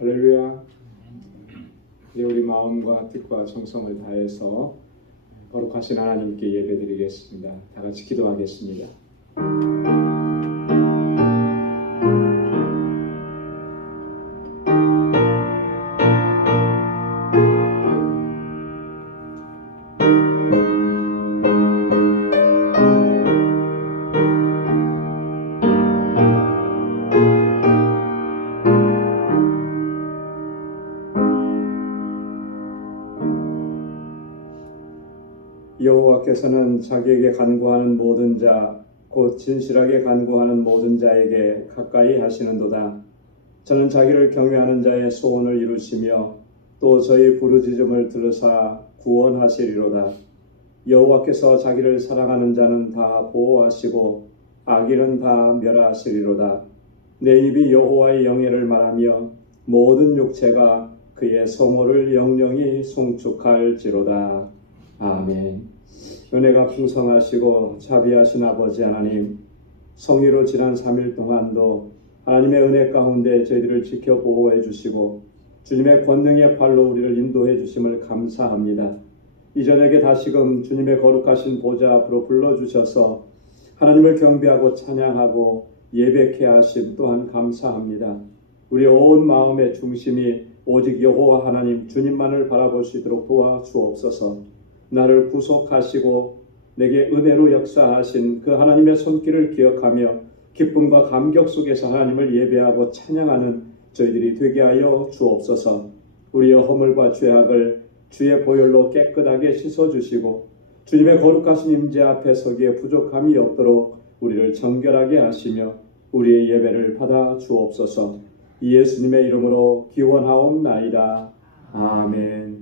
할렐루야. 이제 우리 마음과 뜻과 정성을 다해서 거룩하신 하나님께 예배드리겠습니다. 다 같이 기도하겠습니다. 여호와께서는 자기에게 간구하는 모든 자, 곧 진실하게 간구하는 모든 자에게 가까이 하시는도다. 저는 자기를 경외하는 자의 소원을 이루시며 또 저희 부르짖음을 들으사 구원하시리로다. 여호와께서 자기를 사랑하는 자는 다 보호하시고 악인은 다 멸하시리로다. 내 입이 여호와의 영예를 말하며 모든 육체가 그의 성호를 영영히 송축할지로다. 아멘. 은혜가 풍성하시고 자비하신 아버지 하나님, 성의로 지난 3일 동안도 하나님의 은혜 가운데 저희들을 지켜 보호해 주시고 주님의 권능의 팔로 우리를 인도해 주심을 감사합니다. 이 저녁에 다시금 주님의 거룩하신 보좌 앞으로 불러주셔서 하나님을 경배하고 찬양하고 예배케 하심 또한 감사합니다. 우리 온 마음의 중심이 오직 여호와 하나님 주님만을 바라볼 수 있도록 도와주옵소서. 나를 구속하시고 내게 은혜로 역사하신 그 하나님의 손길을 기억하며 기쁨과 감격 속에서 하나님을 예배하고 찬양하는 저희들이 되게 하여 주옵소서. 우리의 허물과 죄악을 주의 보혈로 깨끗하게 씻어주시고 주님의 거룩하신 임재 앞에 서기에 부족함이 없도록 우리를 정결하게 하시며 우리의 예배를 받아 주옵소서. 예수님의 이름으로 기원하옵나이다. 아멘.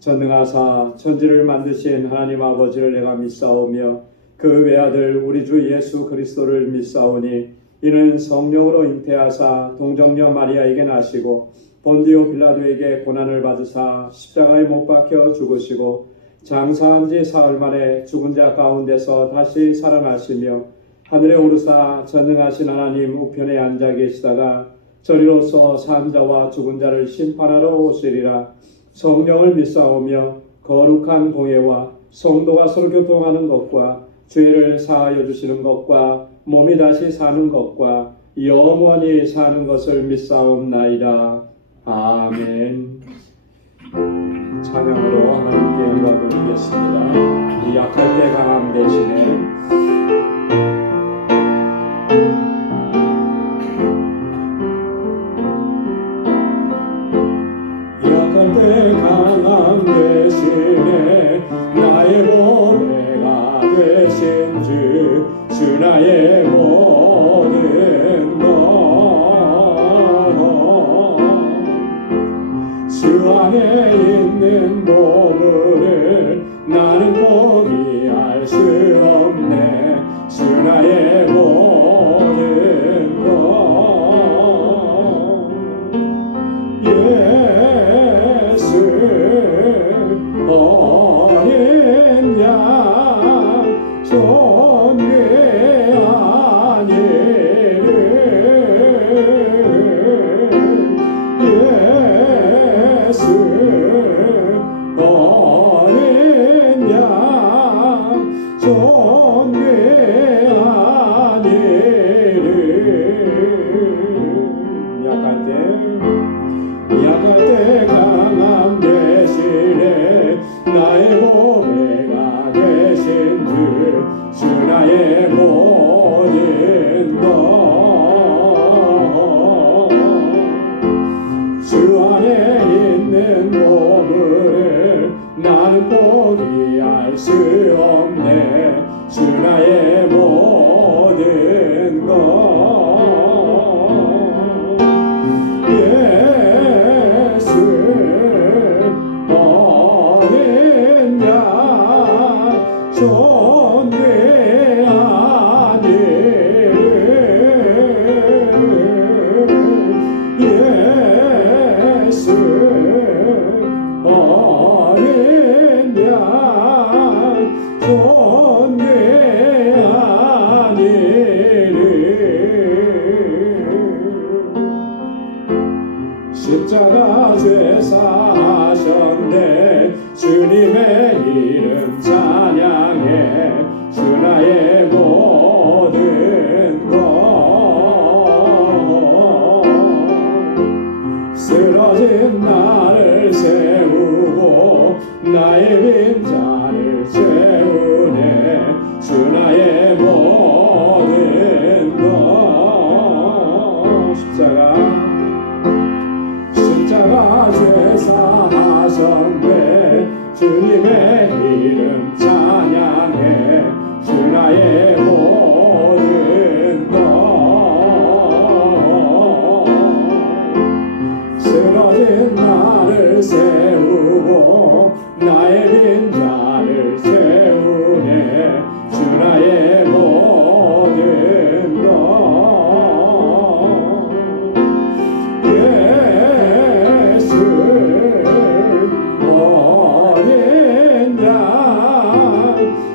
전능하사 천지를 만드신 하나님 아버지를 내가 믿사오며 그 외아들 우리 주 예수 그리스도를 믿사오니 이는 성령으로 잉태하사 동정녀 마리아에게 나시고 본디오 빌라도에게 고난을 받으사 십자가에 못 박혀 죽으시고 장사한 지 사흘 만에 죽은 자 가운데서 다시 살아나시며 하늘에 오르사 전능하신 하나님 우편에 앉아 계시다가 저리로서 산 자와 죽은 자를 심판하러 오시리라. 성령을 믿사오며 거룩한 공예와 성도가 서로 교통하는 것과 죄를 사하여 주시는 것과 몸이 다시 사는 것과 영원히 사는 것을 믿사옵나이다. 아멘. 찬양으로 하나님께 영광 돌리겠습니다. 이 약할 때 강함 대신에 강함 대신에 나의 보배가 되신 주 나의 모든 것 주 안에 있는 보물을 나는 포기할 수 없네. 주 나의 모든 것 어린 양 존귀하니를 예수 어린 양 존귀하니를 약할 때 강함 대신에 나의 보배가 되신 주 나의 모든 것 주 안에 있는 보물을 나는 포기할 수 없네. 주 나의 모든 것 예수 어린 양 존귀하니를 예수 어린 양 존귀하니를 주님의 이름 찬양해 주 나의 모든 것 쓰러진 나를 세우고 나의 빈자를 채우네 주 나의 모든 것 십자가 죄사하셨네 주님의 이름 찬양해 주 나의 모든 것 쓰러진 나를 세우고 나의 빈자를 채우네 주 나의 모든 것 예수 어린 양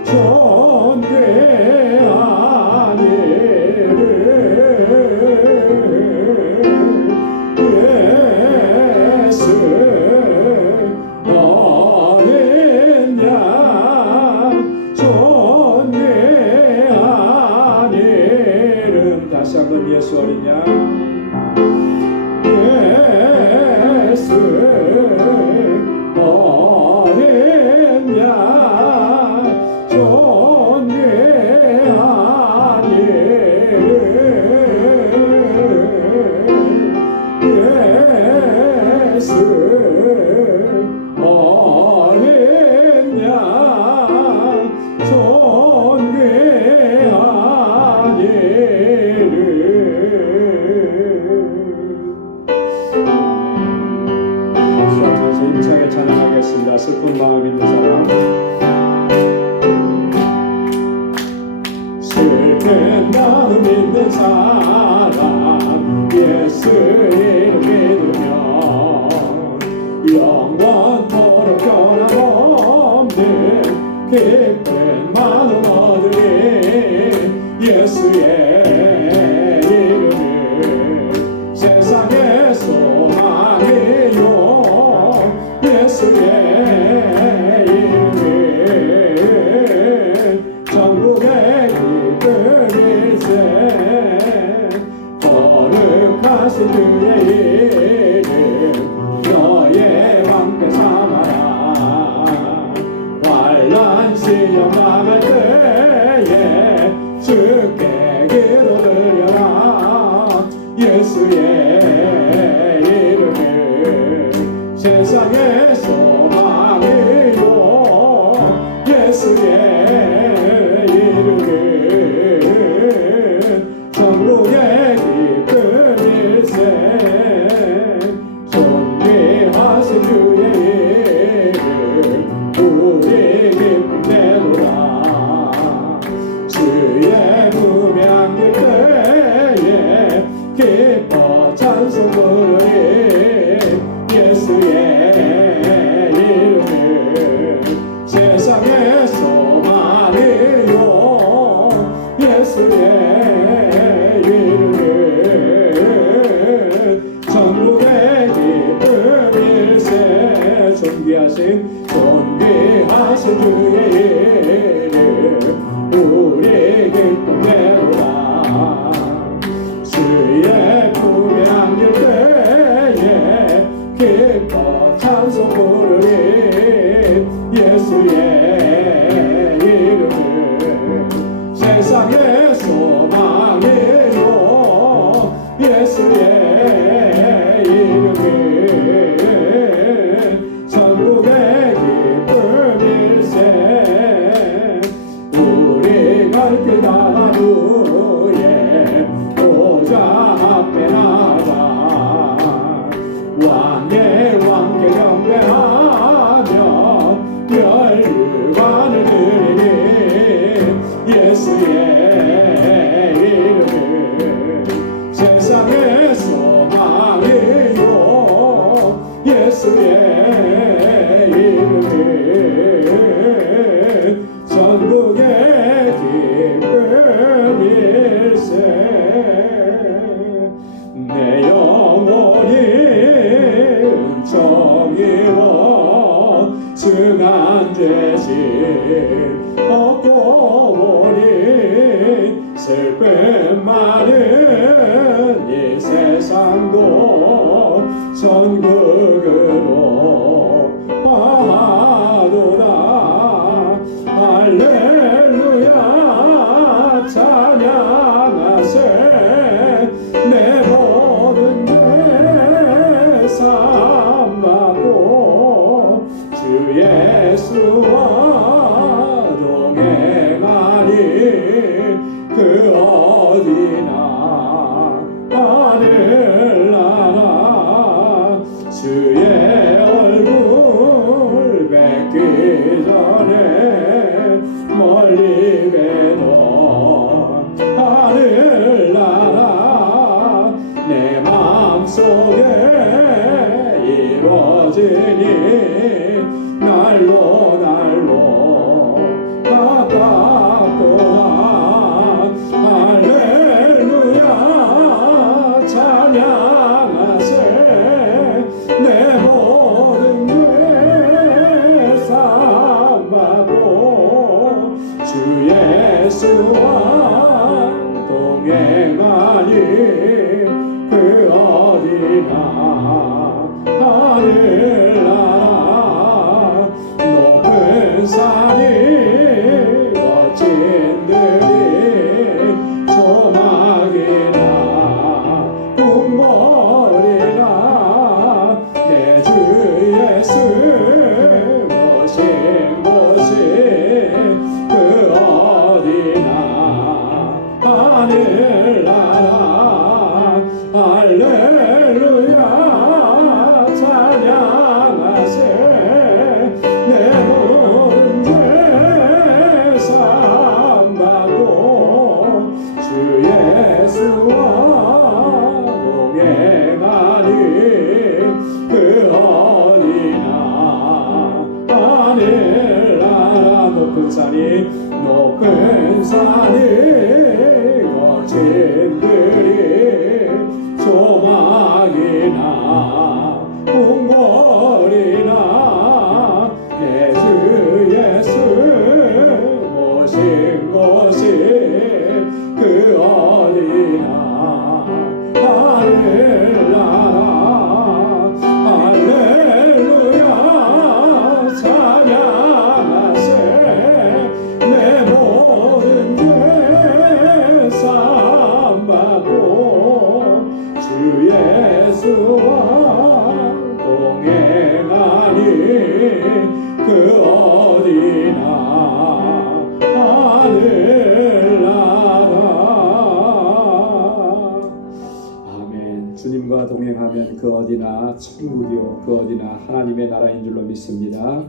존귀한 이름 예수 어린 양 존귀한 이름 다시 한번 예수 어린 양 예수 어린 양 존귀한 이름 예수 어린 양 존귀한 이름 힘차게 찬양하겠습니다. 슬픈 마음 있는 사람 슬픈 마음 있는 사람 예수 이름 믿으면 영원토록 변함없는 기쁜 마음 얻으리 예수의 이름은 세상의 소망이요 예수의 이름은 천국의 기쁨일세 거룩하신 주의 이름 너의 방패 삼아라 환난 시험 나갈 때에 주께 기도 드려라 예수의 이름은 세상의 소망이요 예수의 이름은 천국의 기쁨일세 존귀하신 주의 이름 우리 기쁨 내노라 주의 품에 안길 때에 기뻐 찬송 부르리 예수의 이름은 세상의 소망이요 예수의 이름은 천국의 기쁨일세 존귀하신 주의 이름 우리 기쁨 내노라 주의 품에 안길 때에 기뻐 찬송 부르리 예수의 이름은 세상의 소망이요 예수의 이름은 천국의 기쁨일세 우리 갈 길 나누에 보좌 앞에 나가 왕의 왕께 경배하며 열두 중한 죄질 얻고 보니 슬픔 많은 이 세상도 천국으로 가도다. 할렐루야 찬양하세. 내 모든 죄 사함받고 주 예수와 동행하니 그 어디나 하늘나라. 주의 얼굴 뵙기 전에 멀리 뵈던 하늘나라 내 마음속에 이루어지니 날로 날로 가깝도다. 할렐루야 찬양하세. 내 모든 죄 사함받고 주 예수와 동행하니 그 어디나 하늘나라. 높은 산이 멋진 들이 조막이나 궁궐이나 내 주 예수 모신 곳이 그 어디나 하늘나라. 할렐루야 찬양하세. 내 모든 죄 사함받고 주 예수와 동행하니 그 어디나 하늘나라. 높은 산이 거친 들이 조막이나 궁궐이나 내 주 예수 모신 곳이 그 어디나 하늘나라. 할렐루야 찬양하세. 내 모든 죄 사함받고 주 예수와 동행하니 그 어디나 하늘나라. 아멘. 주님과 동행하면 그 어디나 천국이요 그 어디나 하나님의 나라인 줄로 믿습니다.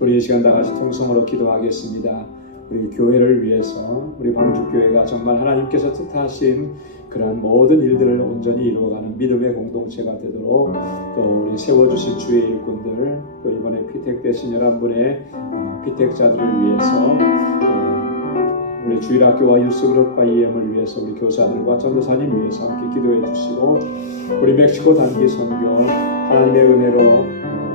우리 이 시간 다 같이 통성으로 기도하겠습니다. 우리 교회를 위해서 우리 방주교회가 정말 하나님께서 뜻하신 그러한 모든 일들을 온전히 이루어가는 믿음의 공동체가 되도록 또 우리 세워주신 주의 일꾼들 또 이번에 피택되신 11분의 피택자들을 위해서 우리 주일학교와 유스그룹과 EM을 위해서 우리 교사들과 전도사님 위해서 함께 기도해 주시고 우리 멕시코 단기 선교 하나님의 은혜로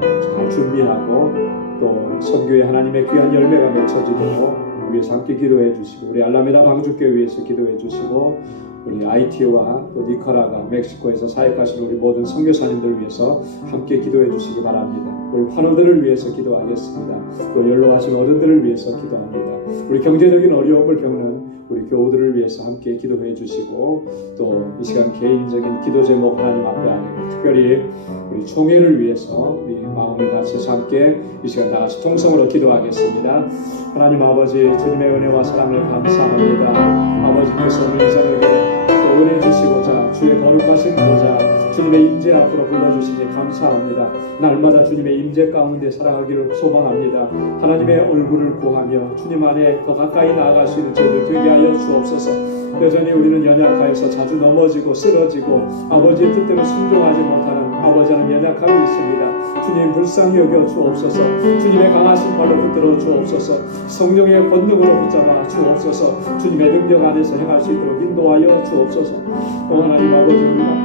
잘 준비하고 또 선교에 하나님의 귀한 열매가 맺혀지도록 위해서 함께 기도해 주시고 우리 알라메다 방주교회 위해서 기도해 주시고 우리 IT와 또 니카라가 멕시코에서 사역하시는 우리 모든 선교사님들을 위해서 함께 기도해 주시기 바랍니다. 우리 환우들을 위해서 기도하겠습니다. 또 연로하신 어른들을 위해서 기도합니다. 우리 경제적인 어려움을 겪는 우리 교우들을 위해서 함께 기도해 주시고 또 이 시간 개인적인 기도 제목 하나님 앞에 아니고 특별히 우리 총회를 위해서 우리 마음을 같이서 함께 이 시간 다 같이 통성으로 기도하겠습니다. 하나님 아버지 주님의 은혜와 사랑을 감사합니다. 아버지께서 오늘 이 저녁에 또 은혜 주시고자 주의 거룩하신 보좌 주님의 임재 앞으로 불러주시니 감사합니다. 날마다 주님의 임재 가운데 살아가기를 소망합니다. 하나님의 얼굴을 구하며 주님 안에 더 가까이 나아갈 수 있는 저희들 되게 하여 주옵소서. 여전히 우리는 연약하여서 자주 넘어지고 쓰러지고 아버지의 뜻대로 순종하지 못하는 아버지 하나님 연약함이 있습니다. 주님 불쌍히 여겨 주옵소서. 주님의 강하신 발로 붙들어 주옵소서. 성령의 권능으로 붙잡아 주옵소서. 주님의 능력 안에서 행할 수 있도록 인도하여 주옵소서. 또 하나님 아버지 우리가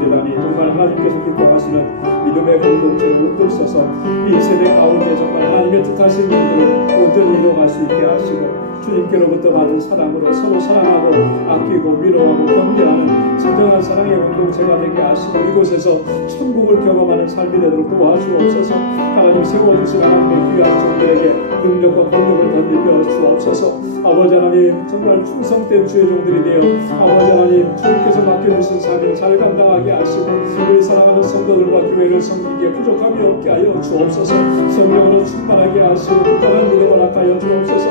교제단이 정말 하나님께서 기뻐하시는 믿음의 공동체를 upp으셔서 이 세대 가운데 정말 하나님의 뜻하신 일들을 온전히 이루어갈 수 있게 하시고 주님께로부터 받은 사랑으로 서로 사랑하고 아끼고 위로하고 경계하는 진정한 사랑의 공동체가 되게 하시고 이곳에서 천국을 경험하는 삶이 되도록 도와주옵소서. 하나님 세워주신 하나님의 귀한 종들에게 능력과 권능을 덧입혀 주옵소서. 아버지 하나님 정말 충성된 주의 종들이 되어 아버지 하나님 주님께서 맡겨주신 사명을 잘 감당하게 하시고 우리 사랑하는 성도들과 교회를 섬기기에 부족함이 없게 하여 주옵소서. 성령으로 충만하게 하시고 특별한 믿음을 허락하여 주옵소서.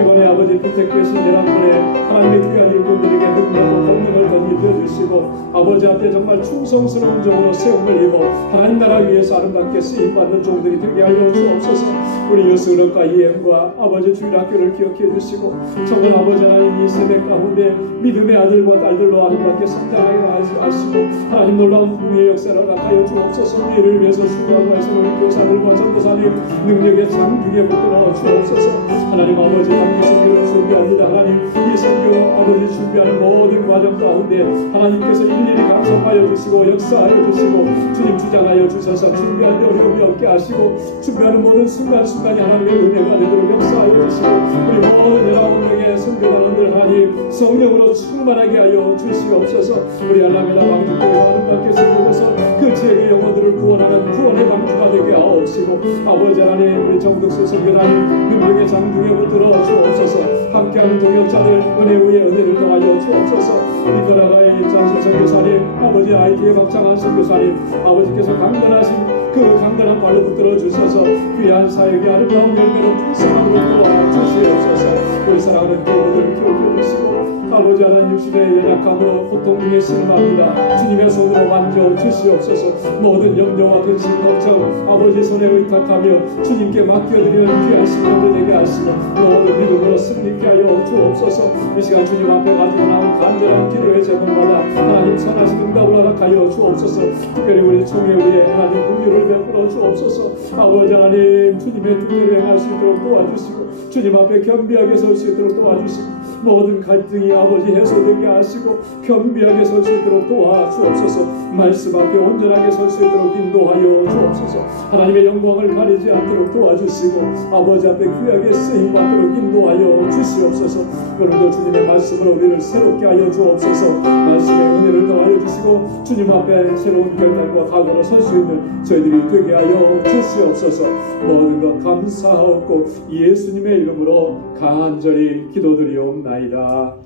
이번에 아버지 피택되신 여러분의 하나님의 귀한 일꾼들에게 능력과 권능을 덧입혀 주시고 아버지 앞에 정말 충성스러운 종으로 세움을 입어 하나님 나라 위해서 아름답게 쓰임받는 종들이 되게 하여 주옵소서. 우리 여수력과 EM과 아버지 주일학교를 기억해 주시고 정말 아버지 하나님 이 세대 가운데 믿음의 아들과 딸들로 아름답게 성장하게 하시고 하나님 놀라운 부의 역사를 허락하여 주옵소서. 이를 위해서 수고하고 해서 우리 교사들과 전도사님 능력의 장중에 붙들어 주옵소서. 하나님 아버지 단기 선교를 준비합니다. 하나님 이 선교 아버지 준비하는 모든 과정 가운데 하나님께서 일일이 간섭하여 주시고 역사하여 주시고 주님 주장하여 주셔서 준비하는 데 어려움이 없게 하시고 준비하는 모든 순간순간이 하나님의 은혜가 되도록 역사하여 주시고 우리 모든 19명의 선교단원들 하나님 성령으로 충만하게 하여 주시옵소서. 우리 알라메라 왕국교회 아름답게 세워져서 그 지역의 영혼들을 구원하는 구원의 방주가 되게 하옵시고 아버지 하나님 우리 정덕수 선교단님 능력의 장중에 붙들어 주옵소서. 함께하는 동역자들 은혜 위에 은혜를 더하여 주옵소서. 니카라가의 임장수 선교사님 아버지 IT의 박창한 선교사님 아버지께서 강건하신 그 강건한 발로 붙들어 주셔서 귀한 사역의 아름다운 열매로 풍성함으로 도와주시옵소서. 우리 사랑하는 교우들 기억해 주시고 아버지 하나님 육신의 연약함으로 고통 중에 신음합니다. 주님의 손으로 만져 주시옵소서. 모든 염려와 근심 걱정 아버지 손에 의탁하며 주님께 맡겨드리는 귀한 신령들 되게 하시고 모든 믿음으로 승리케 하여 주옵소서. 이 시간 주님 앞에 가지고 나온 간절한 기도의 제목마다 하나님 선하신 응답을 허락하여 주옵소서. 특별히 우리 총회 위에 하나님 긍휼을 베풀어 주옵소서. 아버지 하나님 주님의 뜻대로 행할 수 있도록 도와주시고 주님 앞에 겸비하게 설 수 있도록 도와주시고 모든 갈등이 아버지 해소되게 하시고 겸비하게 설 수 있도록 도와주옵소서. 말씀 앞에 온전하게 설 수 있도록 인도하여 주옵소서. 하나님의 영광을 가리지 않도록 도와주시고 아버지 앞에 귀하게 쓰임받도록 인도하여 주시옵소서. 오늘도 주님의 말씀으로 우리를 새롭게 하여 주옵소서. 말씀의 은혜를 더하여 주시고 주님 앞에 새로운 결단과 각오로 설 수 있는 저희들이 되게 하여 주시옵소서. 모든 것 감사하옵고 예수님의 이름으로 간절히 기도드리옵나이다.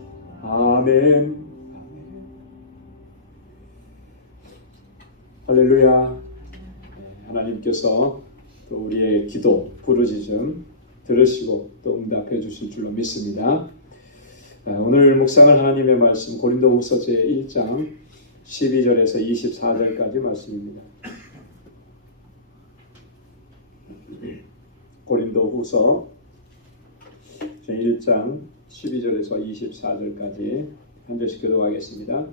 아멘. 할렐루야. 하나님께서 또 우리의 기도, 부르짖음 들으시고 또 응답해 주실 줄로 믿습니다. 오늘 묵상할 하나님의 말씀 고린도후서 제1장 12절에서 24절까지 말씀입니다. 고린도후서 제1장 12절에서 24절까지 한 절씩 교독하겠습니다.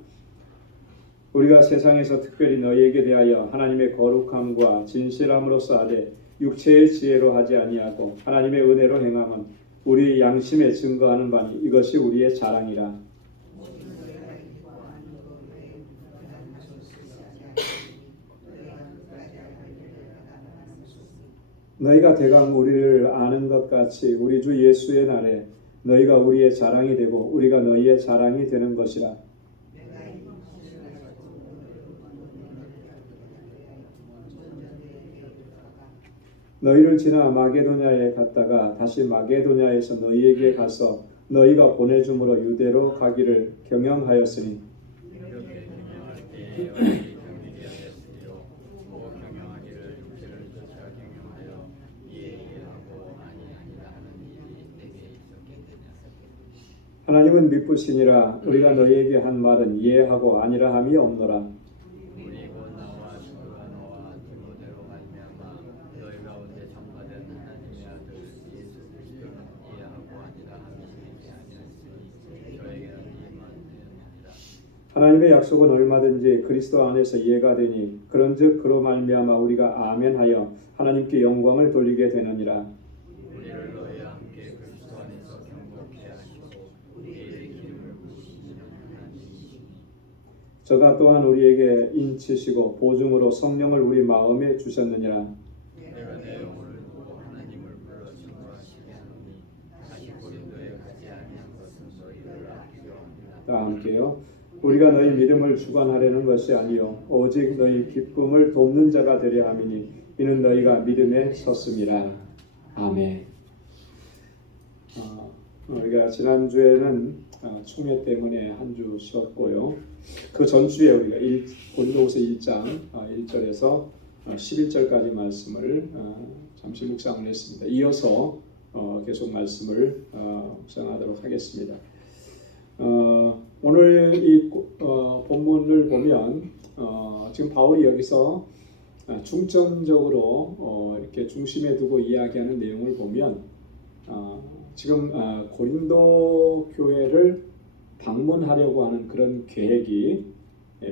우리가 세상에서 특별히 너희에게 대하여 하나님의 거룩함과 진실함으로써 하되 육체의 지혜로 하지 아니하고 하나님의 은혜로 행함은 우리 양심에 증거하는 바니 이것이 우리의 자랑이라. 너희가 대강 우리를 아는 것 같이 우리 주 예수의 날에 너희가 우리의 자랑이 되고 우리가 너희의 자랑이 되는 것이라. 너희를 지나 마게도냐에 갔다가 다시 마게도냐에서 너희에게 가서 너희가 보내줌으로 유대로 가기를 경영하였으니 하나님은 미쁘시니라. 우리가 너희에게 한 말은 이해하고 아니라 함이 없노라. 하나님의 약속은 얼마든지 그리스도 안에서 이해가 되니 그런즉 그로 말미암아 우리가 아멘하여 하나님께 영광을 돌리게 되느니라. 우리를 너희와 함께 그리스도 안에서 경건케 하시고 우리의 기름을 부으시는 하나님이시니 저가 또한 우리에게 인치시고 보증으로 성령을 우리 마음에 주셨느니라. 내가 내 영혼을 두고 하나님을 불러 증거하시게 하노니 다시 고린도에 가지 아니한 것은 너희를 아끼려 합니다. 다 함께요. 우리가 너희 믿음을 주관하려는 것이 아니요 오직 너희 기쁨을 돕는 자가 되려 함이니 이는 너희가 믿음에 섰음이라. 아멘. 우리가 지난주에는 총회 때문에 한 주 쉬었고요. 그 전주에 우리가 고린도후서 1장 1절에서 11절까지 말씀을 잠시 묵상을 했습니다. 이어서 계속 말씀을 묵상하도록 하겠습니다. 오늘 이 본문을 보면 지금 바울이 여기서 중점적으로 이렇게 중심에 두고 이야기하는 내용을 보면 지금 고린도 교회를 방문하려고 하는 그런 계획이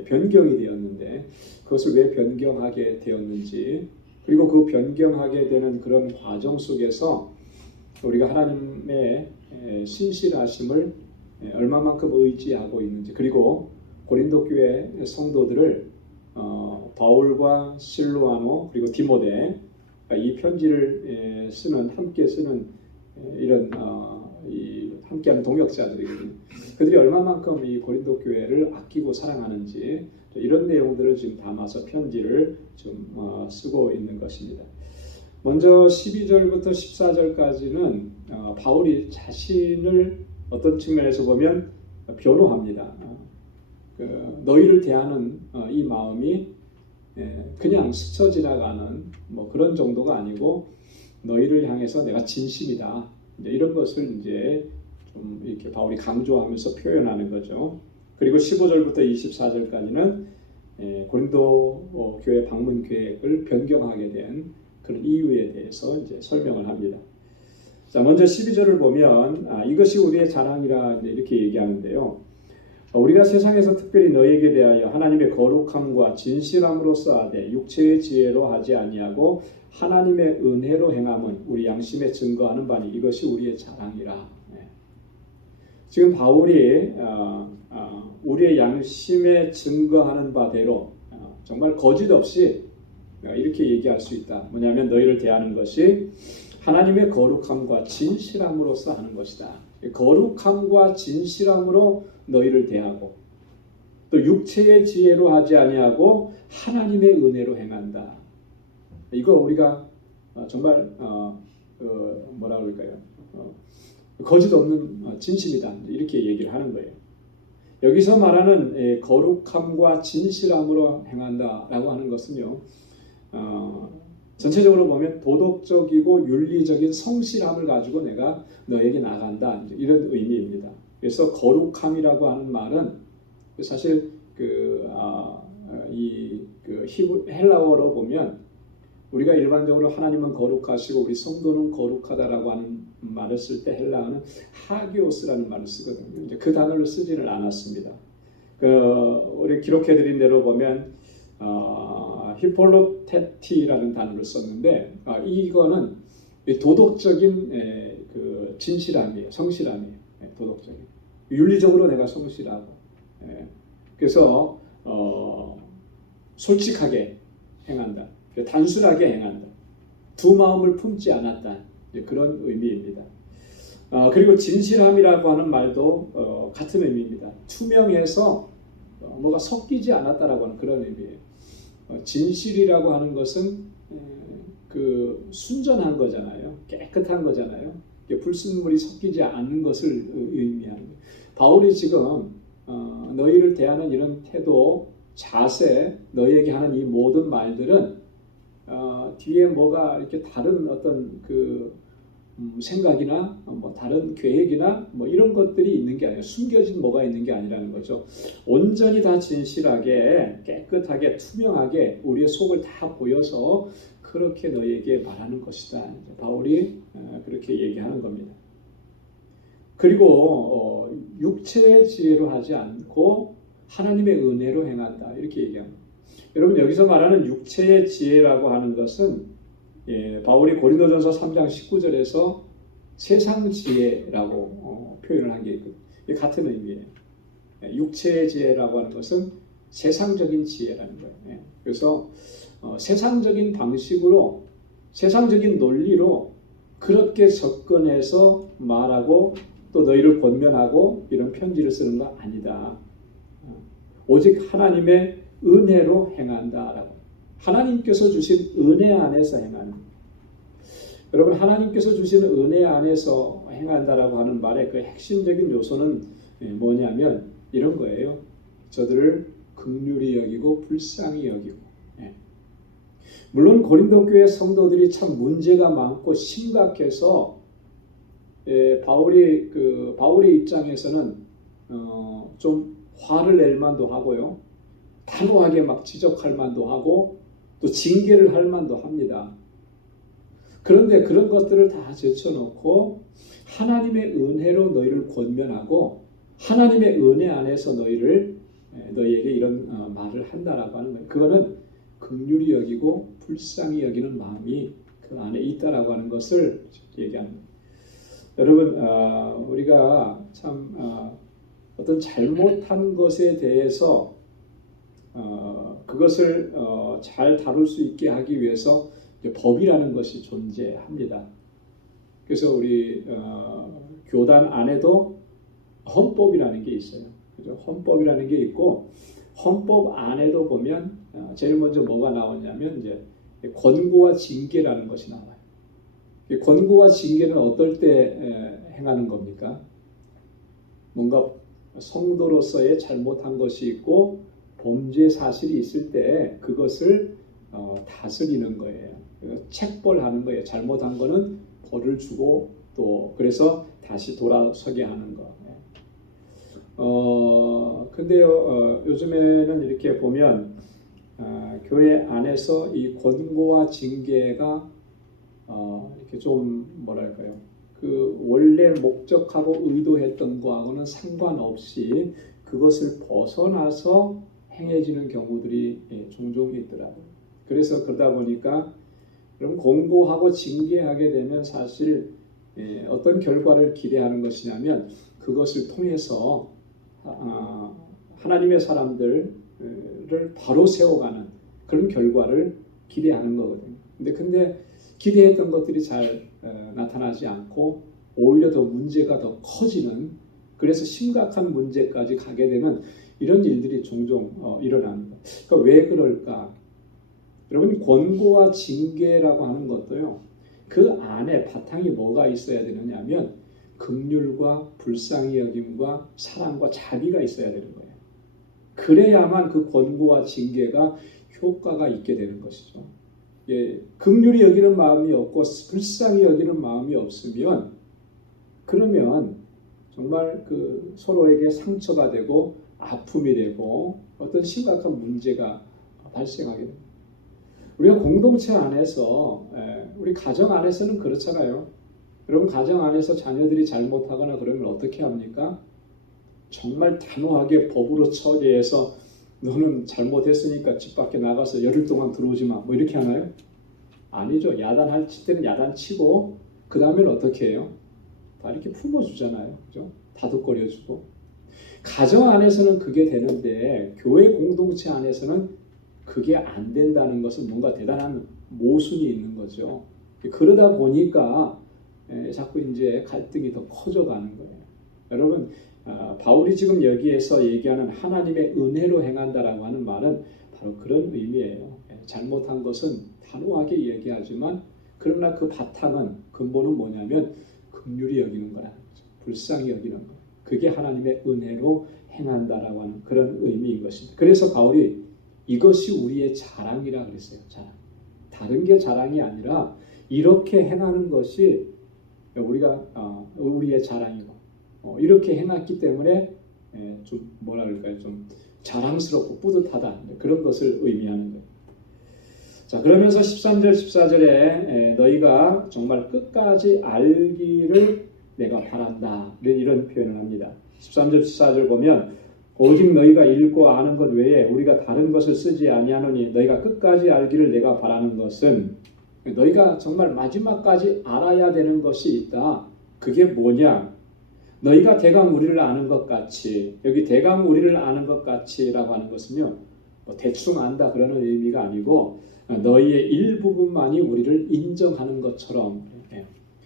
변경이 되었는데 그것을 왜 변경하게 되었는지 그리고 그 변경하게 되는 그런 과정 속에서 우리가 하나님의 신실하심을 얼마만큼 의지하고 있는지 그리고 고린도 교회 성도들을 바울과 실로아노 그리고 디모데 이 편지를 함께 쓰는 이런 이 함께하는 동역자들이거든요. 그들이 얼마만큼 이 고린도 교회를 아끼고 사랑하는지 이런 내용들을 지금 담아서 편지를 좀 쓰고 있는 것입니다. 먼저 12절부터 14절까지는 바울이 자신을 어떤 측면에서 보면 변호합니다. 너희를 대하는 이 마음이 그냥 스쳐 지나가는 뭐 그런 정도가 아니고 너희를 향해서 내가 진심이다. 이런 것을 이제 좀 이렇게 바울이 강조하면서 표현하는 거죠. 그리고 15절부터 24절까지는 고린도 교회 방문 계획을 변경하게 된 그런 이유에 대해서 이제 설명을 합니다. 자, 먼저 12절을 보면 이것이 우리의 자랑이라 이제 이렇게 얘기하는데요. 우리가 세상에서 특별히 너희에게 대하여 하나님의 거룩함과 진실함으로써 하되 육체의 지혜로 하지 아니하고 하나님의 은혜로 행함은 우리 양심에 증거하는 바니 이것이 우리의 자랑이라. 지금 바울이 우리의 양심에 증거하는 바대로 정말 거짓 없이 이렇게 얘기할 수 있다. 뭐냐면 너희를 대하는 것이 하나님의 거룩함과 진실함으로써 하는 것이다. 거룩함과 진실함으로 너희를 대하고 또 육체의 지혜로 하지 아니하고 하나님의 은혜로 행한다. 이거 우리가 정말 뭐라 그럴까요? 거짓 없는 진심이다. 이렇게 얘기를 하는 거예요. 여기서 말하는 거룩함과 진실함으로 행한다라고 하는 것은요. 전체적으로 보면 도덕적이고 윤리적인 성실함을 가지고 내가 너에게 나간다 이런 의미입니다. 그래서 거룩함이라고 하는 말은 사실 헬라어로 보면 우리가 일반적으로 하나님은 거룩하시고 우리 성도는 거룩하다라고 하는 말을 쓸 때 헬라어는 하기오스라는 말을 쓰거든요. 이제 그 단어를 쓰지를 않았습니다. 우리 기록해드린 대로 보면 히폴로테티라는 단어를 썼는데 이거는 도덕적인 그 진실함이에요, 성실함이에요. 도덕적인 윤리적으로 내가 성실하고 그래서 솔직하게 행한다, 단순하게 행한다, 두 마음을 품지 않았다 그런 의미입니다. 그리고 진실함이라고 하는 말도 같은 의미입니다. 투명해서 뭐가 섞이지 않았다라고 하는 그런 의미예요. 진실이라고 하는 것은 그 순전한 거잖아요. 깨끗한 거잖아요. 불순물이 섞이지 않는 것을 의미하는 거예요. 바울이 지금 너희를 대하는 이런 태도, 자세, 너희에게 하는 이 모든 말들은 뒤에 뭐가 이렇게 다른 어떤 그 생각이나 뭐 다른 계획이나 뭐 이런 것들이 있는 게 아니라 숨겨진 뭐가 있는 게 아니라는 거죠. 온전히 다 진실하게 깨끗하게 투명하게 우리의 속을 다 보여서 그렇게 너희에게 말하는 것이다. 바울이 그렇게 얘기하는 겁니다. 그리고 육체의 지혜로 하지 않고 하나님의 은혜로 행한다. 이렇게 얘기합니다. 여러분 여기서 말하는 육체의 지혜라고 하는 것은 바울이 고린도전서 3장 19절에서 세상 지혜라고 표현을 한 게 있거든요. 같은 의미예요. 육체의 지혜라고 하는 것은 세상적인 지혜라는 거예요. 예. 그래서 세상적인 방식으로, 세상적인 논리로 그렇게 접근해서 말하고 또 너희를 권면하고 이런 편지를 쓰는 거 아니다. 오직 하나님의 은혜로 행한다라고. 하나님께서 주신 은혜 안에서 행하는. 여러분, 하나님께서 주신 은혜 안에서 행한다라고 하는 말의 그 핵심적인 요소는 뭐냐면 이런 거예요. 저들을 긍휼히 여기고 불쌍히 여기고. 물론 고린도 교회 성도들이 참 문제가 많고 심각해서 바울의 입장에서는 좀 화를 낼 만도 하고요, 단호하게 막 지적할 만도 하고 또 징계를 할 만도 합니다. 그런데 그런 것들을 다 제쳐놓고 하나님의 은혜로 너희를 권면하고 하나님의 은혜 안에서 너희에게 이런 말을 한다라고 하는 거예요. 그거는 긍휼히 여기고 불쌍히 여기는 마음이 그 안에 있다라고 하는 것을 얘기하는 거예요. 여러분, 우리가 참 어떤 잘못한 것에 대해서 그것을 잘 다룰 수 있게 하기 위해서 법이라는 것이 존재합니다. 그래서 우리 교단 안에도 헌법이라는 게 있어요. 그죠? 헌법이라는 게 있고, 헌법 안에도 보면 제일 먼저 뭐가 나오냐면 이제 권고와 징계라는 것이 나와요. 권고와 징계는 어떨 때 행하는 겁니까? 뭔가 성도로서의 잘못한 것이 있고 범죄 사실이 있을 때 그것을 다스리는 거예요. 책벌하는 거예요. 잘못한 거는 벌을 주고 또 그래서 다시 돌아서게 하는 거. 근데요, 요즘에는 이렇게 보면 교회 안에서 이 권고와 징계가 이렇게 좀 뭐랄까요, 그 원래 목적하고 의도했던 거하고는 상관없이 그것을 벗어나서 행해지는 경우들이 종종 있더라고요. 그래서 그러다 보니까 그럼 권고하고 징계하게 되면 사실 어떤 결과를 기대하는 것이냐면 그것을 통해서 하나님의 사람들을 바로 세워가는 그런 결과를 기대하는 거거든요. 근데 기대했던 것들이 잘 나타나지 않고 오히려 더 문제가 더 커지는, 그래서 심각한 문제까지 가게 되는 이런 일들이 종종 일어납니다. 그러니까 왜 그럴까? 여러분, 권고와 징계라고 하는 것도요, 그 안에 바탕이 뭐가 있어야 되느냐면 긍휼과 불쌍히 여김과 사랑과 자비가 있어야 되는 거예요. 그래야만 그 권고와 징계가 효과가 있게 되는 것이죠. 긍휼히 여기는 마음이 없고 불쌍히 여기는 마음이 없으면 그러면 정말 그 서로에게 상처가 되고 아픔이 되고 어떤 심각한 문제가 발생하게 됩니다. 우리가 공동체 안에서, 우리 가정 안에서는 그렇잖아요. 여러분, 가정 안에서 자녀들이 잘못하거나 그러면 어떻게 합니까? 정말 단호하게 법으로 처리해서 너는 잘못했으니까 집 밖에 나가서 열흘 동안 들어오지 마, 뭐 이렇게 하나요? 아니죠. 야단할 때는 야단치고 그 다음에는 어떻게 해요? 다 이렇게 품어주잖아요. 그죠? 다독거려주고. 가정 안에서는 그게 되는데 교회 공동체 안에서는 그게 안 된다는 것은 뭔가 대단한 모순이 있는 거죠. 그러다 보니까 자꾸 이제 갈등이 더 커져가는 거예요. 여러분, 바울이 지금 여기에서 얘기하는 하나님의 은혜로 행한다라고 하는 말은 바로 그런 의미예요. 잘못한 것은 단호하게 얘기하지만 그러나 그 바탕은, 근본은 뭐냐면 긍휼히 여기는 거라는 거죠. 불쌍히 여기는 거. 그게 하나님의 은혜로 행한다라고 하는 그런 의미인 것입니다. 그래서 바울이 이것이 우리의 자랑이라 그랬어요. 자랑. 다른 게 자랑이 아니라 이렇게 행하는 것이 우리의 자랑이고, 이렇게 행했기 때문에 좀 뭐라 그럴까요? 좀 자랑스럽고 뿌듯하다, 그런 것을 의미하는 거예요. 자, 그러면서 13절 14절에 너희가 정말 끝까지 알기를 내가 바란다, 이런 표현을 합니다. 13절 14절 보면 오직 너희가 읽고 아는 것 외에 우리가 다른 것을 쓰지 아니하노니 너희가 끝까지 알기를 내가 바라는 것은, 너희가 정말 마지막까지 알아야 되는 것이 있다. 그게 뭐냐? 너희가 대강 우리를 아는 것 같이, 여기 대강 우리를 아는 것 같이라고 하는 것은요, 뭐 대충 안다 그러는 의미가 아니고 너희의 일부분만이 우리를 인정하는 것처럼.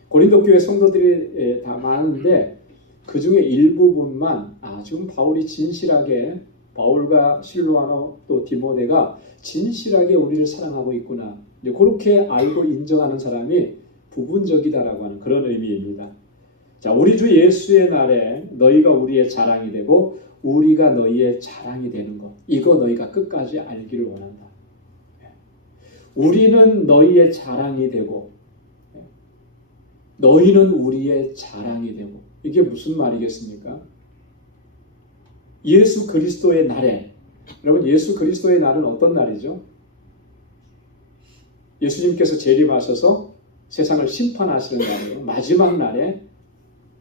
고린도 교회 성도들이 다 많은데 그 중에 일부분만 지금 바울이 진실하게, 바울과 실로아노 또 디모데가 진실하게 우리를 사랑하고 있구나, 그렇게 알고 인정하는 사람이 부분적이다라고 하는 그런 의미입니다. 자, 우리 주 예수의 날에 너희가 우리의 자랑이 되고 우리가 너희의 자랑이 되는 것, 이거 너희가 끝까지 알기를 원한다. 우리는 너희의 자랑이 되고 너희는 우리의 자랑이 되고, 이게 무슨 말이겠습니까? 예수 그리스도의 날에, 여러분 예수 그리스도의 날은 어떤 날이죠? 예수님께서 재림하셔서 세상을 심판하시는 날이에요. 마지막 날에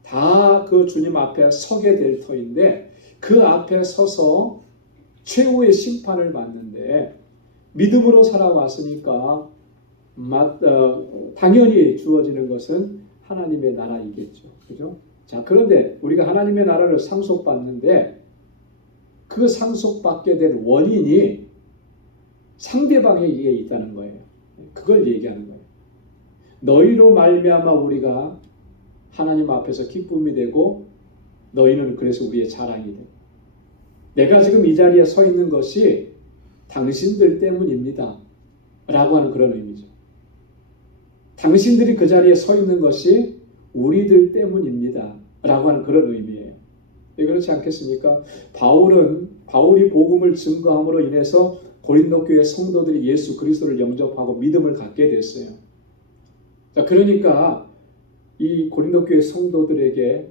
다 그 주님 앞에 서게 될 터인데, 그 앞에 서서 최후의 심판을 받는데 믿음으로 살아왔으니까 당연히 주어지는 것은 하나님의 나라이겠죠. 그죠? 자, 그런데 우리가 하나님의 나라를 상속받는데 그 상속받게 된 원인이 상대방에게 있다는 거예요. 그걸 얘기하는 거예요. 너희로 말미암아 우리가 하나님 앞에서 기쁨이 되고 너희는 그래서 우리의 자랑이 되고, 내가 지금 이 자리에 서 있는 것이 당신들 때문입니다 라고 하는 그런 의미죠. 당신들이 그 자리에 서 있는 것이 우리들 때문입니다 라고 하는 그런 의미예요. 그렇지 않겠습니까? 바울이 복음을 증거함으로 인해서 고린도 교회 성도들이 예수 그리스도를 영접하고 믿음을 갖게 됐어요. 자, 그러니까 이 고린도 교회 성도들에게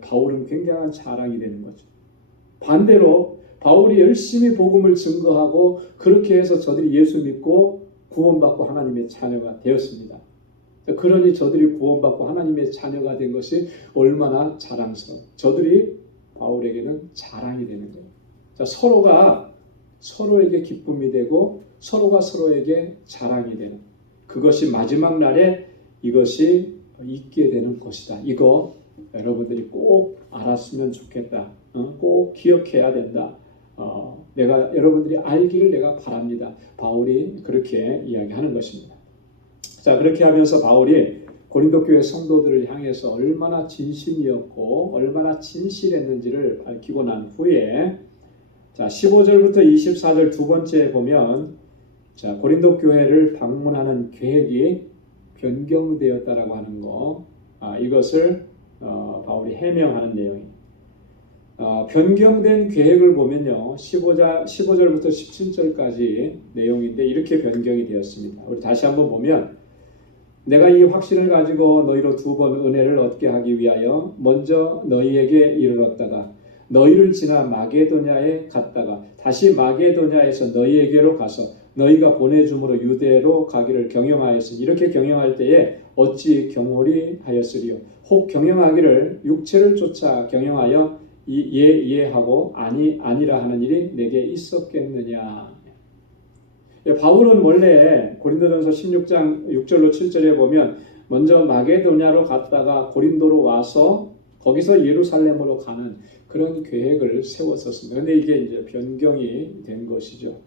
바울은 굉장한 자랑이 되는 거죠. 반대로 바울이 열심히 복음을 증거하고 그렇게 해서 저들이 예수 믿고 구원받고 하나님의 자녀가 되었습니다. 그러니 저들이 구원받고 하나님의 자녀가 된 것이 얼마나 자랑스러워. 저들이 바울에게는 자랑이 되는 거예요. 자, 서로가 서로에게 기쁨이 되고 서로가 서로에게 자랑이 되는, 그것이 마지막 날에 이것이 있게 되는 것이다. 이거 여러분들이 꼭 알았으면 좋겠다. 꼭 기억해야 된다. 내가 여러분들이 알기를 내가 바랍니다. 바울이 그렇게 이야기하는 것입니다. 자, 그렇게 하면서 바울이 고린도 교회 성도들을 향해서 얼마나 진심이었고 얼마나 진실했는지를 밝히고 난 후에, 자, 15절부터 24절 두 번째에 보면, 자, 고린도 교회를 방문하는 계획이 변경되었다라고 하는 거, 이것을 바울이 해명하는 내용입니다. 변경된 계획을 보면요, 15절부터 17절까지 내용인데 이렇게 변경이 되었습니다. 우리 다시 한번 보면, 내가 이 확신을 가지고 너희로 두 번 은혜를 얻게 하기 위하여 먼저 너희에게 이르렀다가 너희를 지나 마게도냐에 갔다가 다시 마게도냐에서 너희에게로 가서 너희가 보내줌으로 유대로 가기를 경영하였으니, 이렇게 경영할 때에 어찌 경홀히 하였으리요. 혹 경영하기를 육체를 쫓아 경영하여 예하고 아니라 하는 일이 내게 있었겠느냐. 바울은 원래 고린도전서 16장 6절로 7절에 보면 먼저 마게도냐로 갔다가 고린도로 와서 거기서 예루살렘으로 가는 그런 계획을 세웠었습니다. 그런데 이게 이제 변경이 된 것이죠.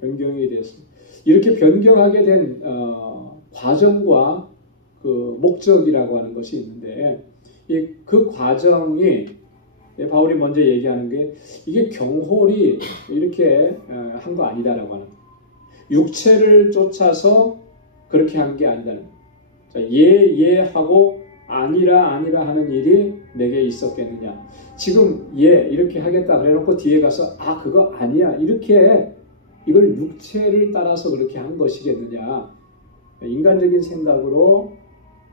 변경이 됐습니다. 이렇게 변경하게 된 과정과 그 목적이라고 하는 것이 있는데, 그 과정이 바울이 먼저 얘기하는 게 이게 경홀이 이렇게 한 거 아니다라고 하는, 육체를 쫓아서 그렇게 한 게 아니다는 거예요. 예하고 아니라 하는 일이 내게 있었겠느냐. 지금 이렇게 하겠다 그래놓고 뒤에 가서 그거 아니야 이렇게, 이걸 육체를 따라서 그렇게 한 것이겠느냐, 인간적인 생각으로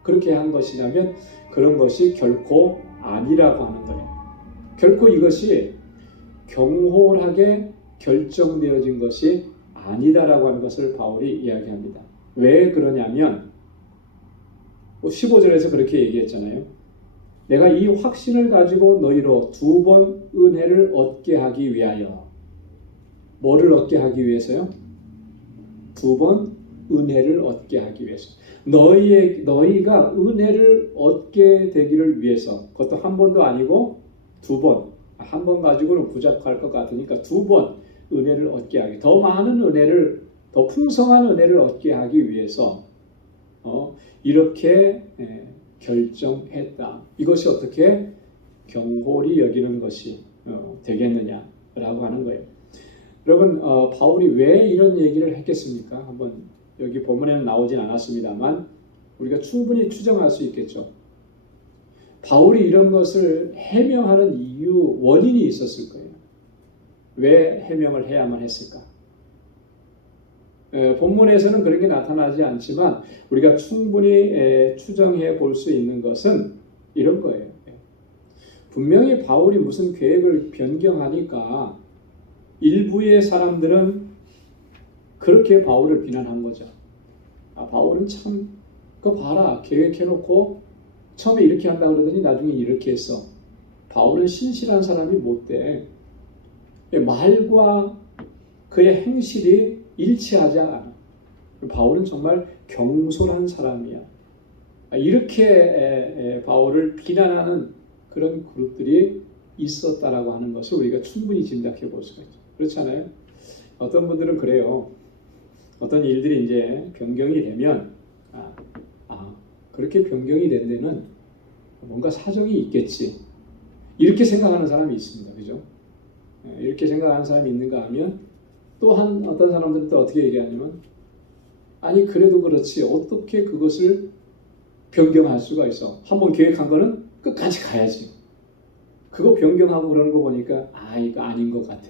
그렇게 한 것이냐면 그런 것이 결코 아니라고 하는 거예요. 결코 이것이 경홀하게 결정되어진 것이 아니다라고 하는 것을 바울이 이야기합니다. 왜 그러냐면 15절에서 그렇게 얘기했잖아요. 내가 이 확신을 가지고 너희로 두 번 은혜를 얻게 하기 위하여. 뭐를 얻게 하기 위해서요? 두 번 은혜를 얻게 하기 위해서. 너희가 은혜를 얻게 되기를 위해서. 그것도 한 번도 아니고 두 번. 한 번 가지고는 부족할 것 같으니까 두 번 은혜를 얻게 하기. 더 많은 은혜를, 더 풍성한 은혜를 얻게 하기 위해서 이렇게 결정했다. 이것이 어떻게 경홀히 여기는 것이 되겠느냐라고 하는 거예요. 여러분, 바울이 왜 이런 얘기를 했겠습니까? 한번 여기 본문에는 나오진 않았습니다만 우리가 충분히 추정할 수 있겠죠. 바울이 이런 것을 해명하는 이유, 원인이 있었을 거예요. 왜 해명을 해야만 했을까? 본문에서는 그런 게 나타나지 않지만 우리가 충분히 추정해 볼 수 있는 것은 이런 거예요. 분명히 바울이 무슨 계획을 변경하니까 일부의 사람들은 그렇게 바울을 비난한 거죠. 바울은 참, 그거 봐라, 계획해놓고 처음에 이렇게 한다고 그러더니 나중에 이렇게 했어. 바울은 신실한 사람이 못 돼. 말과 그의 행실이 일치하지 않아. 바울은 정말 경솔한 사람이야. 이렇게 바울을 비난하는 그런 그룹들이 있었다라고 하는 것을 우리가 충분히 짐작해 볼 수가 있죠. 그렇잖아요? 어떤 분들은 그래요. 어떤 일들이 이제 변경이 되면 그렇게 변경이 된 데는 뭔가 사정이 있겠지. 이렇게 생각하는 사람이 있습니다. 그죠? 이렇게 생각하는 사람이 있는가 하면 또한 어떤 사람들은 또 어떻게 얘기하냐면 아니 그래도 그렇지 어떻게 그것을 변경할 수가 있어. 한번 계획한 거는 끝까지 가야지. 그거 변경하고 그러는 거 보니까 이거 아닌 것 같아.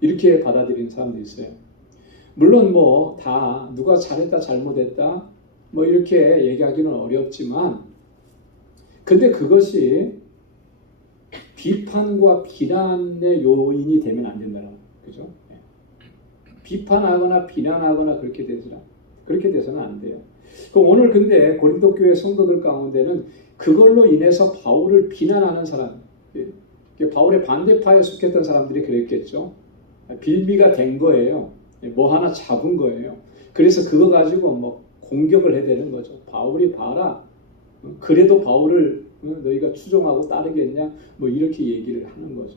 이렇게 받아들이는 사람도 있어요. 물론 뭐 다 누가 잘했다 잘못했다 뭐 이렇게 얘기하기는 어렵지만 근데 그것이 비판과 비난의 요인이 되면 안 된다는 그죠? 비판하거나 비난하거나 그렇게 돼서는 안 돼요. 오늘 근데 고린도 교회 성도들 가운데는 그걸로 인해서 바울을 비난하는 사람, 바울의 반대파에 속했던 사람들이 그랬겠죠. 빌미가 된 거예요. 뭐 하나 잡은 거예요. 그래서 그거 가지고 뭐 공격을 해대는 거죠. 바울이 봐라. 그래도 바울을 너희가 추종하고 따르겠냐? 뭐 이렇게 얘기를 하는 거죠.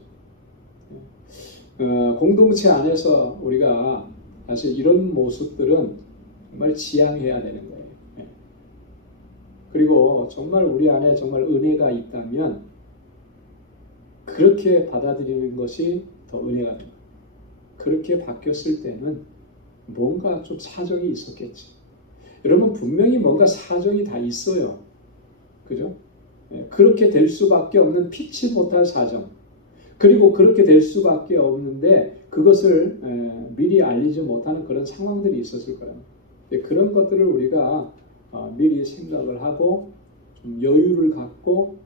공동체 안에서 우리가 사실 이런 모습들은 정말 지양해야 되는 거예요. 그리고 정말 우리 안에 정말 은혜가 있다면 그렇게 받아들이는 것이 더 은혜가 됩니다. 그렇게 바뀌었을 때는 뭔가 좀 사정이 있었겠지. 여러분 분명히 뭔가 사정이 다 있어요. 그죠? 그렇게 될 수밖에 없는 피치 못할 사정. 그리고 그렇게 될 수밖에 없는데 그것을 미리 알리지 못하는 그런 상황들이 있었을 거예요. 그런 것들을 우리가 미리 생각을 하고 좀 여유를 갖고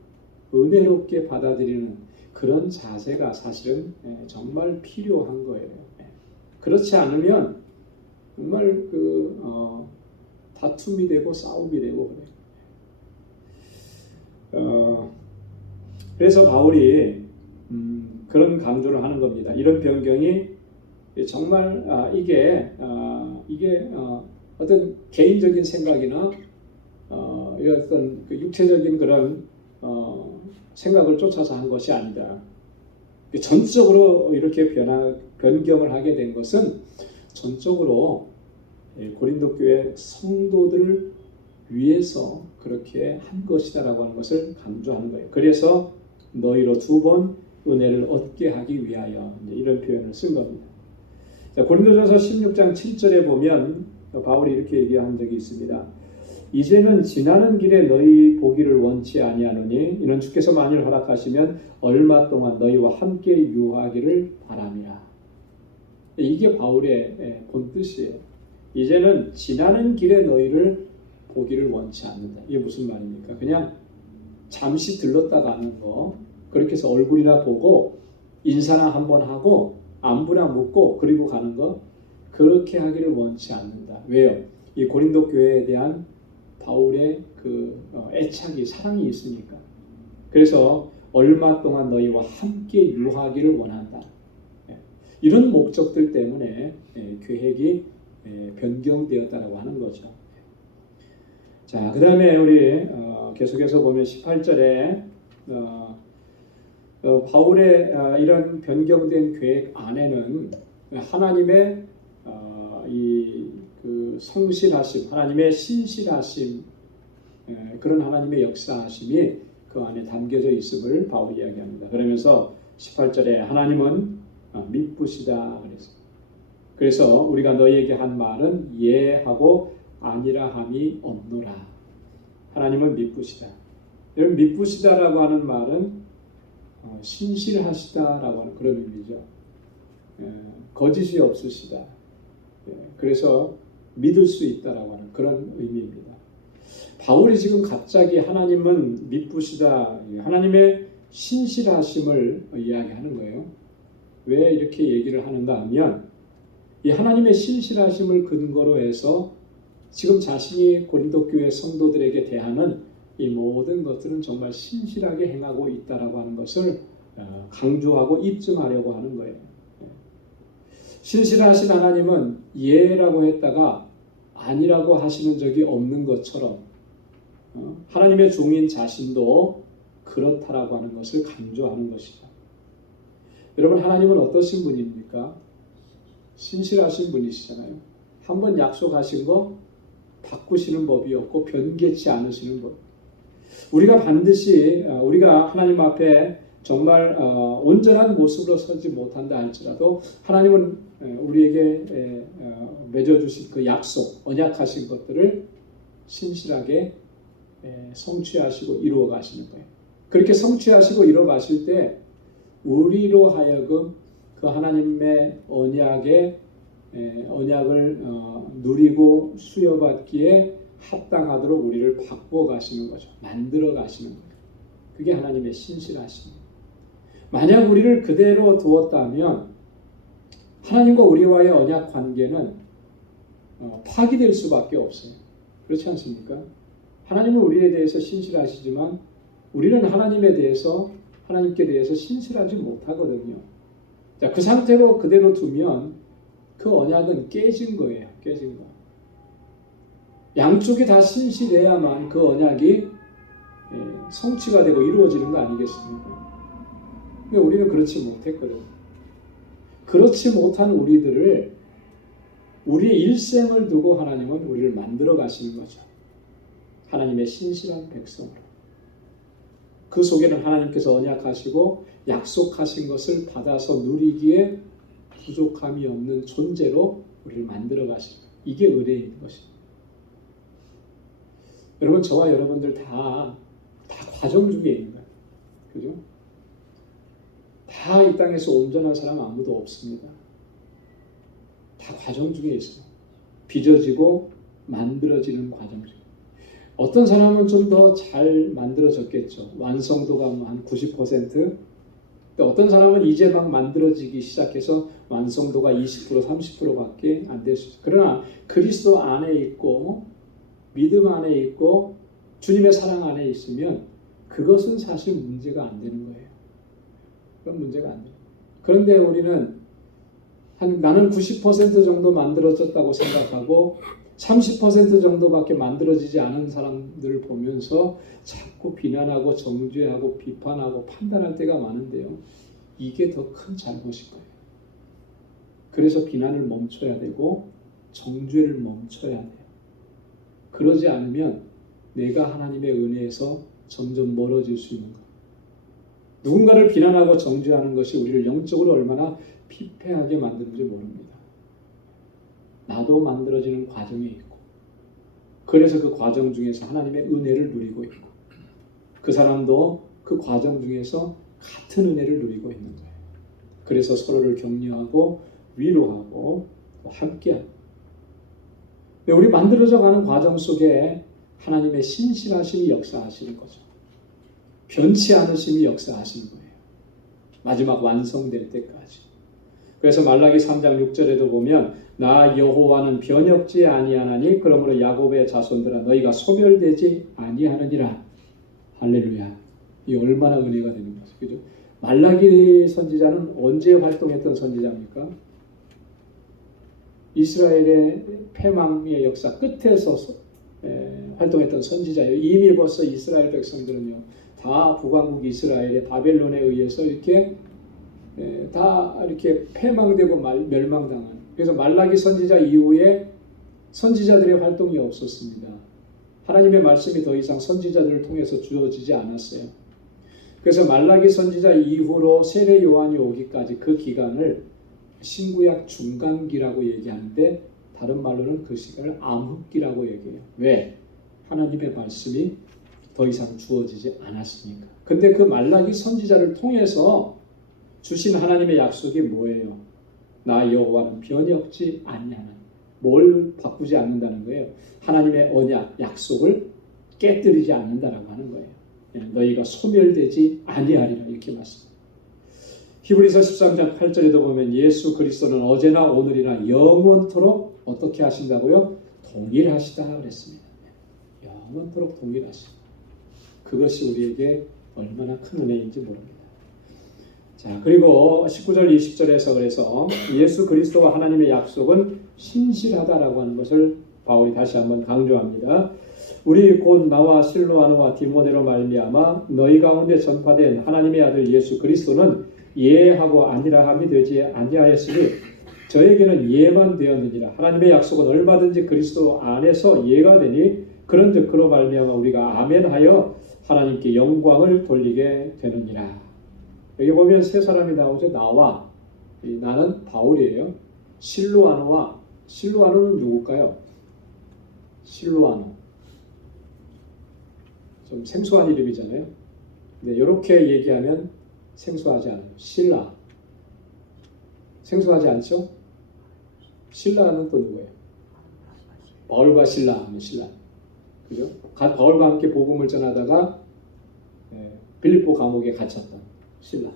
은혜롭게 받아들이는 그런 자세가 사실은 정말 필요한 거예요. 그렇지 않으면 정말 다툼이 되고 싸움이 되고 그래요. 그래서 바울이 그런 강조를 하는 겁니다. 이런 변경이 정말 이게 어떤 개인적인 생각이나 어떤 육체적인 그런 생각을 쫓아서 한 것이 아니다. 전적으로 이렇게 변경을 하게 된 것은 전적으로 고린도 교회 성도들을 위해서 그렇게 한 것이다라고 하는 것을 강조하는 거예요. 그래서 너희로 두 번 은혜를 얻게 하기 위하여 이런 표현을 쓴 겁니다. 자, 고린도전서 16장 7절에 보면 바울이 이렇게 얘기한 적이 있습니다. 이제는 지나는 길에 너희 보기를 원치 아니하노니 이는 주께서 만일 허락하시면 얼마 동안 너희와 함께 유하기를 바람이라. 이게 바울의 본뜻이에요. 이제는 지나는 길에 너희를 보기를 원치 않는다. 이게 무슨 말입니까? 그냥 잠시 들렀다 가는 거, 그렇게 해서 얼굴이나 보고 인사나 한번 하고 안부나 묻고 그리고 가는 거, 그렇게 하기를 원치 않는다. 왜요? 이 고린도 교회에 대한 바울의 애착이, 사랑이 있으니까. 그래서 얼마 동안 너희와 함께 유하기를 원한다. 이런 목적들 때문에 계획이 변경되었다라고 하는 거죠. 자, 그 다음에 우리 계속해서 보면 18절에 바울의 이런 변경된 계획 안에는 하나님의 그 성실하심, 하나님의 신실하심, 그런 하나님의 역사하심이 그 안에 담겨져 있음을 바울이 이야기합니다. 그러면서 18절에 하나님은 미쁘시다 그랬어요. 그래서 우리가 너희에게 한 말은 예하고 아니라 함이 없노라. 하나님은 미쁘시다. 여러분, 미쁘시다라고 하는 말은 신실하시다라고 하는 그런 의미죠. 거짓이 없으시다. 그래서 믿을 수 있다라고 하는 그런 의미입니다. 바울이 지금 갑자기 하나님은 미쁘시다, 하나님의 신실하심을 이야기하는 거예요. 왜 이렇게 얘기를 하는가 하면 이 하나님의 신실하심을 근거로 해서 지금 자신이 고린도 교회 성도들에게 대하는 이 모든 것들은 정말 신실하게 행하고 있다라고 하는 것을 강조하고 입증하려고 하는 거예요. 신실하신 하나님은 예라고 했다가 아니라고 하시는 적이 없는 것처럼 하나님의 종인 자신도 그렇다라고 하는 것을 강조하는 것이죠. 여러분, 하나님은 어떠신 분입니까? 신실하신 분이시잖아요. 한번 약속하신 거 바꾸시는 법이 없고 변개치 않으시는 법. 우리가 반드시 우리가 하나님 앞에 정말 온전한 모습으로 서지 못한다 할지라도 하나님은 우리에게 맺어주신 그 약속, 언약하신 것들을 신실하게 성취하시고 이루어 가시는 거예요. 그렇게 성취하시고 이루어 가실 때 우리로 하여금 그 하나님의 언약을 누리고 수여받기에 합당하도록 우리를 바꾸어 가시는 거죠. 만들어 가시는 거예요. 그게 하나님의 신실하심입니다. 만약 우리를 그대로 두었다면 하나님과 우리와의 언약 관계는 파기될 수밖에 없어요. 그렇지 않습니까? 하나님은 우리에 대해서 신실하시지만 우리는 하나님께 대해서 신실하지 못하거든요. 자, 그 상태로 그대로 두면 그 언약은 깨진 거예요. 깨진 거. 양쪽이 다 신실해야만 그 언약이 성취가 되고 이루어지는 거 아니겠습니까? 근데 우리는 그렇지 못했거든요. 그렇지 못한 우리들을 우리의 일생을 두고 하나님은 우리를 만들어 가시는 거죠. 하나님의 신실한 백성으로. 그 속에는 하나님께서 언약하시고 약속하신 것을 받아서 누리기에 부족함이 없는 존재로 우리를 만들어 가시는 거예요. 이게 은혜인 것입니다. 여러분, 저와 여러분들 다 과정 중에 있는 거예요. 그죠? 다 이 땅에서 온전한 사람 아무도 없습니다. 다 과정 중에 있어요. 빚어지고 만들어지는 과정 중에. 어떤 사람은 좀 더 잘 만들어졌겠죠. 완성도가 한 90%. 어떤 사람은 이제 막 만들어지기 시작해서 완성도가 20%, 30%밖에 안 될 수 있어요. 그러나 그리스도 안에 있고 믿음 안에 있고 주님의 사랑 안에 있으면 그것은 사실 문제가 안 되는 거예요. 그건 문제가 안 돼요. 그런데 우리는 나는 90% 정도 만들어졌다고 생각하고 30% 정도밖에 만들어지지 않은 사람들을 보면서 자꾸 비난하고 정죄하고 비판하고 판단할 때가 많은데요. 이게 더 큰 잘못인 거예요. 그래서 비난을 멈춰야 되고 정죄를 멈춰야 돼요. 그러지 않으면 내가 하나님의 은혜에서 점점 멀어질 수 있는 거예요. 누군가를 비난하고 정죄하는 것이 우리를 영적으로 얼마나 피폐하게 만드는지 모릅니다. 나도 만들어지는 과정이 있고 그래서 그 과정 중에서 하나님의 은혜를 누리고 있고 그 사람도 그 과정 중에서 같은 은혜를 누리고 있는 거예요. 그래서 서로를 격려하고 위로하고 함께하고 우리 만들어져 가는 과정 속에 하나님의 신실하심이 역사하시는 거죠. 변치 않으심이 역사하시는 거예요. 마지막 완성될 때까지. 그래서 말라기 3장 6절에도 보면 나 여호와는 변혁지 아니하나니 그러므로 야곱의 자손들아 너희가 소멸되지 아니하느니라. 할렐루야. 이 얼마나 은혜가 되는 거죠. 그죠? 말라기 선지자는 언제 활동했던 선지자입니까? 이스라엘의 패망의 역사 끝에서 활동했던 선지자예요. 이미 벌써 이스라엘 백성들은요, 다 북왕국 이스라엘의 바벨론에 의해서 이렇게 다 이렇게 패망되고 멸망당한. 그래서 말라기 선지자 이후에 선지자들의 활동이 없었습니다. 하나님의 말씀이 더 이상 선지자들을 통해서 주어지지 않았어요. 그래서 말라기 선지자 이후로 세례 요한이 오기까지 그 기간을 신구약 중간기라고 얘기하는데, 다른 말로는 그 시간을 암흑기라고 얘기해요. 왜? 하나님의 말씀이 더 이상 주어지지 않았으니까. 근데 그 말라기 선지자를 통해서 주신 하나님의 약속이 뭐예요? 나 여호와는 변이 없지 아니하는. 뭘 바꾸지 않는다는 거예요? 하나님의 언약, 약속을 깨뜨리지 않는다라고 하는 거예요. 너희가 소멸되지 아니하리라, 이렇게 말씀합니다. 히브리서 13장 8절에도 보면 예수 그리스도는 어제나 오늘이나 영원토록 어떻게 하신다고요? 동일하시다 그랬습니다. 영원토록 동일하시다. 그것이 우리에게 얼마나 큰 은혜인지 모릅니다. 자, 그리고 19절 20절에서 그래서 예수 그리스도와 하나님의 약속은 신실하다라고 하는 것을 바울이 다시 한번 강조합니다. 우리 곧 나와 실로아노와 디모데로 말미암아 너희 가운데 전파된 하나님의 아들 예수 그리스도는 예하고 아니라함이 되지 아니하였으니 저에게는 예만 되었느니라. 하나님의 약속은 얼마든지 그리스도 안에서 예가 되니 그런즉 그로 말미암아 우리가 아멘하여 하나님께 영광을 돌리게 되느니라. 여기 보면 세 사람이 나오죠. 나와, 나는 바울이에요. 실로아노는 누굴까요? 실로아노, 좀 생소한 이름이잖아요. 근데 이렇게 얘기하면 생소하지 않아요. 실라, 생소하지 않죠? 실라는 또 누구예요? 바울과 실라 하면 실라, 그죠? 바울과 함께 복음을 전하다가 빌립보 감옥에 갇혔던 실라.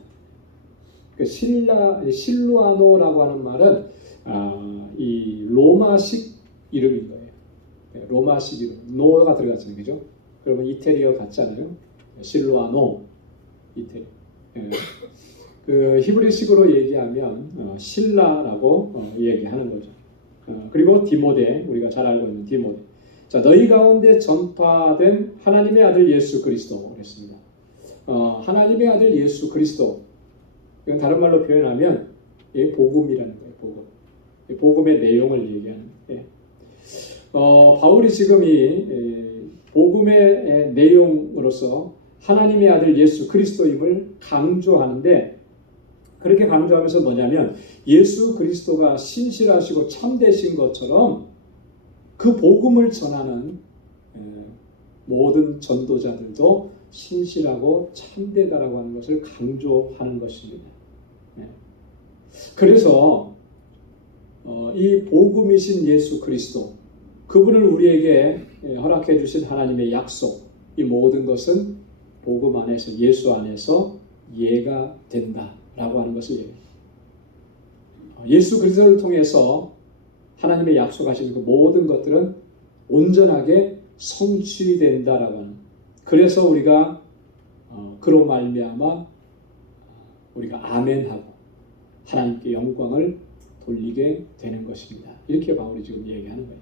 그 실루아노라고 하는 말은 이 로마식 이름인 거예요. 로마식 이름, 노가 들어갔잖아요, 그죠? 그러면 이태리어 같잖아요. 실루아노, 이태리. 그 히브리식으로 얘기하면 실라라고 얘기하는 거죠. 그리고 디모데, 우리가 잘 알고 있는 디모데. 자, 너희 가운데 전파된 하나님의 아들 예수 그리스도 그랬습니다. 하나님의 아들 예수 그리스도, 이건 다른 말로 표현하면 복음이라는 거예요. 복음. 복음의 내용을 얘기하는 거예요. 바울이 지금 이 복음의 내용으로서 하나님의 아들 예수 그리스도임을 강조하는데, 그렇게 강조하면서 뭐냐면 예수 그리스도가 신실하시고 참되신 것처럼 그 복음을 전하는 모든 전도자들도 신실하고 참되다라고 하는 것을 강조하는 것입니다. 그래서 이 복음이신 예수 그리스도, 그분을 우리에게 허락해 주신 하나님의 약속, 이 모든 것은 복음 안에서, 예수 안에서 예가 된다라고 하는 것을 얘기해요. 예수 그리스도를 통해서 하나님의 약속하신 그 모든 것들은 온전하게 성취된다라고 하는. 그래서 우리가 그로 말미암아 우리가 아멘하고 하나님께 영광을 돌리게 되는 것입니다. 이렇게 바울이 지금 얘기하는 거예요.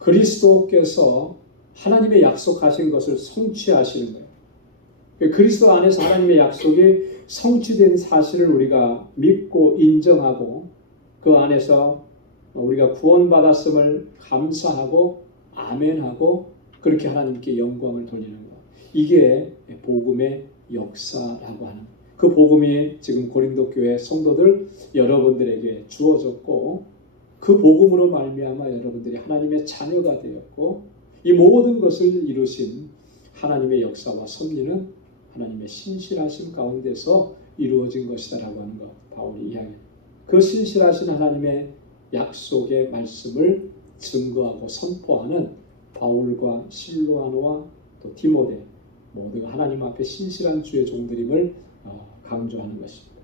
그리스도께서 하나님의 약속하신 것을 성취하시는 거예요. 그리스도 안에서 하나님의 약속이 성취된 사실을 우리가 믿고 인정하고 그 안에서 우리가 구원받았음을 감사하고 아멘하고 그렇게 하나님께 영광을 돌리는 것. 이게 복음의 역사라고 하는, 그 복음이 지금 고린도 교회 성도들 여러분들에게 주어졌고, 그 복음으로 말미암아 여러분들이 하나님의 자녀가 되었고, 이 모든 것을 이루신 하나님의 역사와 섭리는 하나님의 신실하심 가운데서 이루어진 것이다라고 하는 것, 바울이 이야기합니다. 그 신실하신 하나님의 약속의 말씀을 증거하고 선포하는 바울과 실로아노와 또 디모데, 모두가 하나님 앞에 신실한 주의 종들임을 강조하는 것입니다.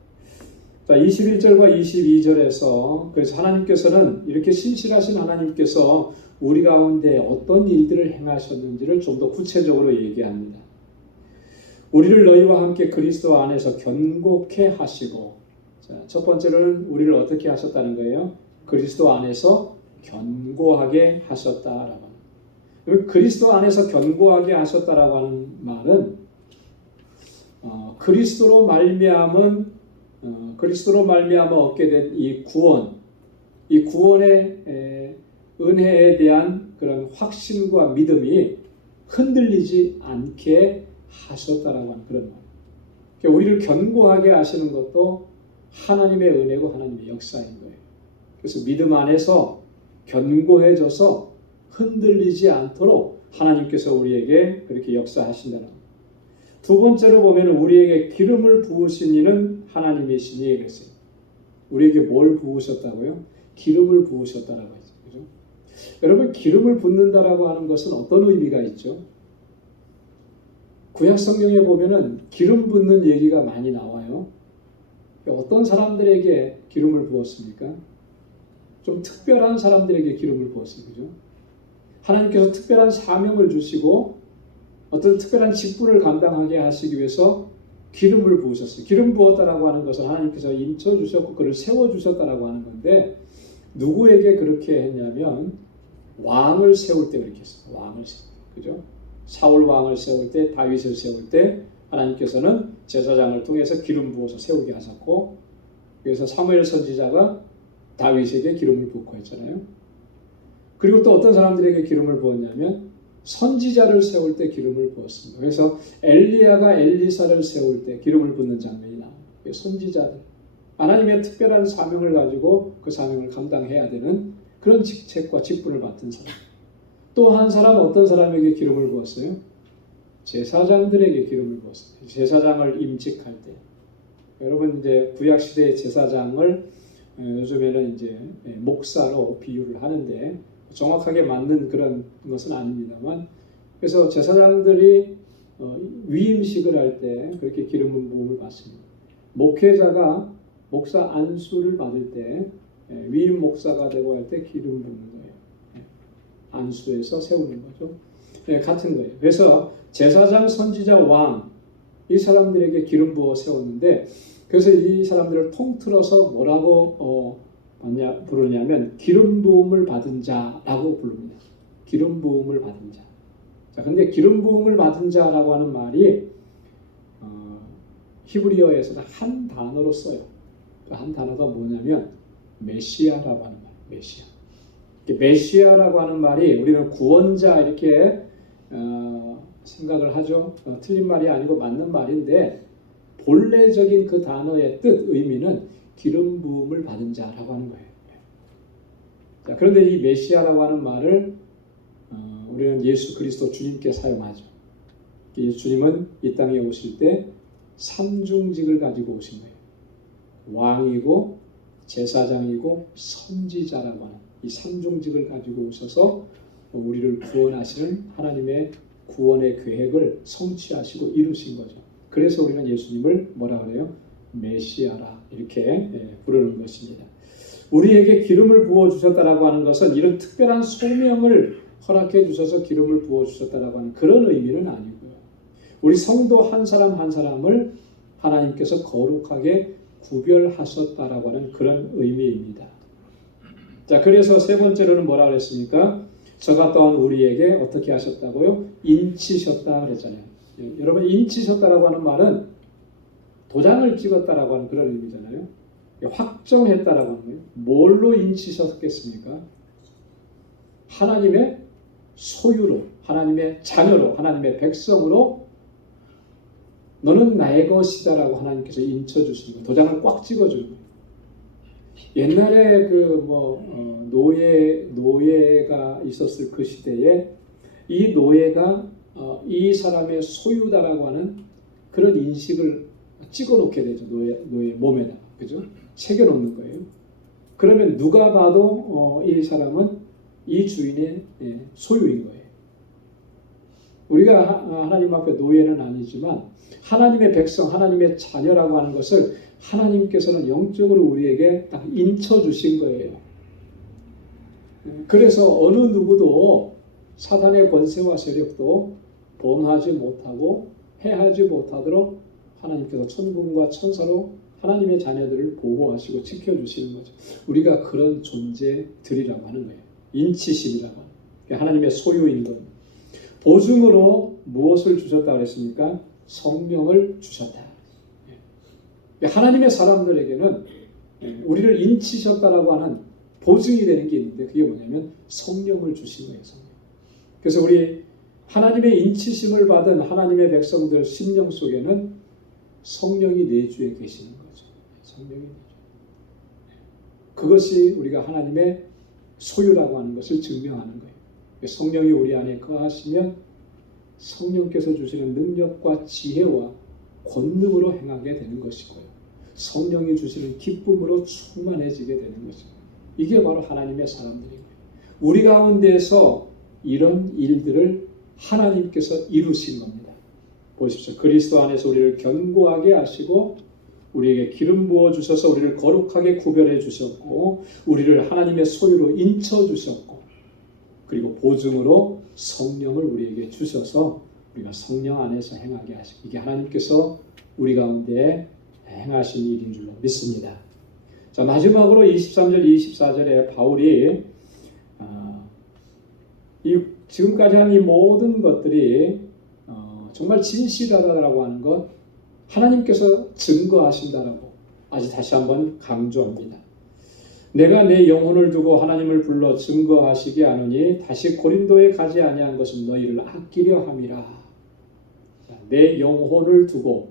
자, 21절과 22절에서 그래서 하나님께서는, 이렇게 신실하신 하나님께서 우리 가운데 어떤 일들을 행하셨는지를 좀 더 구체적으로 얘기합니다. 우리를 너희와 함께 그리스도 안에서 견고케 하시고, 자, 첫 번째로는 우리를 어떻게 하셨다는 거예요? 그리스도 안에서 견고하게 하셨다라고 하는. 그리스도 안에서 견고하게 하셨다라고 하는 말은 그리스도로 말미암아 얻게 된 이 구원의 은혜에 대한 그런 확신과 믿음이 흔들리지 않게 하셨다라고 하는 그런 말. 그러니까 우리를 견고하게 하시는 것도 하나님의 은혜고 하나님의 역사인 거예요. 그래서 믿음 안에서 견고해져서 흔들리지 않도록 하나님께서 우리에게 그렇게 역사하신다는 거예요. 두 번째로 보면 우리에게 기름을 부으신 이는 하나님이시니 그랬어요. 우리에게 뭘 부으셨다고요? 기름을 부으셨다라고 했죠. 그죠? 여러분, 기름을 붓는다라고 하는 것은 어떤 의미가 있죠? 구약 성경에 보면은 기름 붓는 얘기가 많이 나와요. 어떤 사람들에게 기름을 부었습니까? 좀 특별한 사람들에게 기름을 부었어요. 그죠? 하나님께서 특별한 사명을 주시고 어떤 특별한 직분을 감당하게 하시기 위해서 기름을 부으셨어요. 기름 부었다라고 하는 것은 하나님께서 인쳐 주셨고 그를 세워 주셨다라고 하는 건데, 누구에게 그렇게 했냐면 왕을 세울 때 그렇게 했어요. 왕을 세울 때. 그죠? 사울 왕을 세울 때, 다윗을 세울 때 하나님께서는 제사장을 통해서 기름 부어서 세우게 하셨고, 그래서 사무엘 선지자가 다윗에게 기름을 붓고 했잖아요. 그리고 또 어떤 사람들에게 기름을 부었냐면 선지자를 세울 때 기름을 부었습니다. 그래서 엘리야가 엘리사를 세울 때 기름을 붓는 장면이 나와요. 선지자들, 하나님의 특별한 사명을 가지고 그 사명을 감당해야 되는 그런 직책과 직분을 맡은 사람. 또 한 사람, 어떤 사람에게 기름을 부었어요? 제사장들에게 기름을 부었어요. 제사장을 임직할 때. 여러분, 이제 구약 시대의 제사장을 요즘에는 이제 목사로 비유를 하는데 정확하게 맞는 그런 것은 아닙니다만, 그래서 제사장들이 위임식을 할 때 그렇게 기름 부음을 받습니다. 목회자가 목사 안수를 받을 때 위임 목사가 되고 할 때 기름 부는 거예요. 안수에서 세우는 거죠. 같은 거예요. 그래서 제사장, 선지자, 왕, 이 사람들에게 기름 부어 세웠는데, 그래서 이 사람들을 통틀어서 뭐라고 부르냐면 기름 부음을 받은 자라고 부릅니다. 기름 부음을 받은 자. 자, 근데 기름 부음을 받은 자라고 하는 말이 히브리어에서는 한 단어로 써요. 그 한 단어가 뭐냐면 메시아라고 하는 말. 메시아. 메시아라고 하는 말이 우리는 구원자 이렇게 생각을 하죠. 틀린 말이 아니고 맞는 말인데, 본래적인 그 단어의 뜻, 의미는 기름 부음을 받은 자라고 하는 거예요. 자, 그런데 이 메시아라고 하는 말을 우리는 예수 그리스도 주님께 사용하죠. 이 주님은 이 땅에 오실 때 삼중직을 가지고 오신 거예요. 왕이고 제사장이고 선지자라고 하는 이 삼중직을 가지고 오셔서 우리를 구원하시는 하나님의 구원의 계획을 성취하시고 이루신 거죠. 그래서 우리는 예수님을 뭐라 그래요? 메시아라 이렇게 부르는 것입니다. 우리에게 기름을 부어주셨다라고 하는 것은 이런 특별한 소명을 허락해 주셔서 기름을 부어주셨다라고 하는 그런 의미는 아니고요. 우리 성도 한 사람 한 사람을 하나님께서 거룩하게 구별하셨다라고 하는 그런 의미입니다. 자, 그래서 세 번째로는 뭐라 그랬습니까? 저가 또한 우리에게 어떻게 하셨다고요? 인치셨다 그랬잖아요. 여러분, 인치셨다라고 하는 말은 도장을 찍었다라고 하는 그런 의미잖아요. 확정했다라고 하는 거예요. 뭘로 인치셨겠습니까? 하나님의 소유로, 하나님의 자녀로, 하나님의 백성으로 너는 나의 것이다라고 하나님께서 인쳐주시는 거예요. 도장을 꽉 찍어주는 거예요. 옛날에 노예가 있었을 그 시대에 이 노예가 이 사람의 소유다라고 하는 그런 인식을 찍어놓게 되죠. 노예 몸에다, 그죠? 새겨놓는 거예요. 그러면 누가 봐도 이 사람은 이 주인의 소유인 거예요. 우리가 하나님 앞에 노예는 아니지만 하나님의 백성, 하나님의 자녀라고 하는 것을 하나님께서는 영적으로 우리에게 딱 인쳐주신 거예요. 그래서 어느 누구도 사단의 권세와 세력도 범하지 못하고 해하지 못하도록 하나님께서 천군과 천사로 하나님의 자녀들을 보호하시고 지켜주시는 거죠. 우리가 그런 존재들이라고 하는 거예요. 인치심이라고 하는 거예요. 하나님의 소유인 것. 보증으로 무엇을 주셨다 그랬습니까? 성령을 주셨다. 하나님의 사람들에게는 우리를 인치셨다라고 하는 보증이 되는 게 있는데 그게 뭐냐면 성령을 주신 거예요. 성령. 그래서 우리 하나님의 인치심을 받은 하나님의 백성들 심령 속에는 성령이 내주에 계시는 거죠. 성령이 내주. 그것이 우리가 하나님의 소유라고 하는 것을 증명하는 거예요. 성령이 우리 안에 거하시면 성령께서 주시는 능력과 지혜와 권능으로 행하게 되는 것이고요. 성령이 주시는 기쁨으로 충만해지게 되는 것입니다. 이게 바로 하나님의 사람들인 거예요. 우리 가운데서 이런 일들을 하나님께서 이루신 겁니다. 보십시오. 그리스도 안에서 우리를 견고하게 하시고 우리에게 기름 부어 주셔서 우리를 거룩하게 구별해 주셨고 우리를 하나님의 소유로 인쳐 주셨고 그리고 보증으로 성령을 우리에게 주셔서 우리가 성령 안에서 행하게 하시고 이게 하나님께서 우리 가운데 행하신 일인 줄로 믿습니다. 자, 마지막으로 23절, 24절에 바울이 지금까지 한 이 모든 것들이 정말 진실하다라고 하는 것 하나님께서 증거하신다라고 아직 다시 한번 강조합니다. 내가 내 영혼을 두고 하나님을 불러 증거하시게 하노니 다시 고린도에 가지 아니한 것은 너희를 아끼려 함이라. 내 영혼을 두고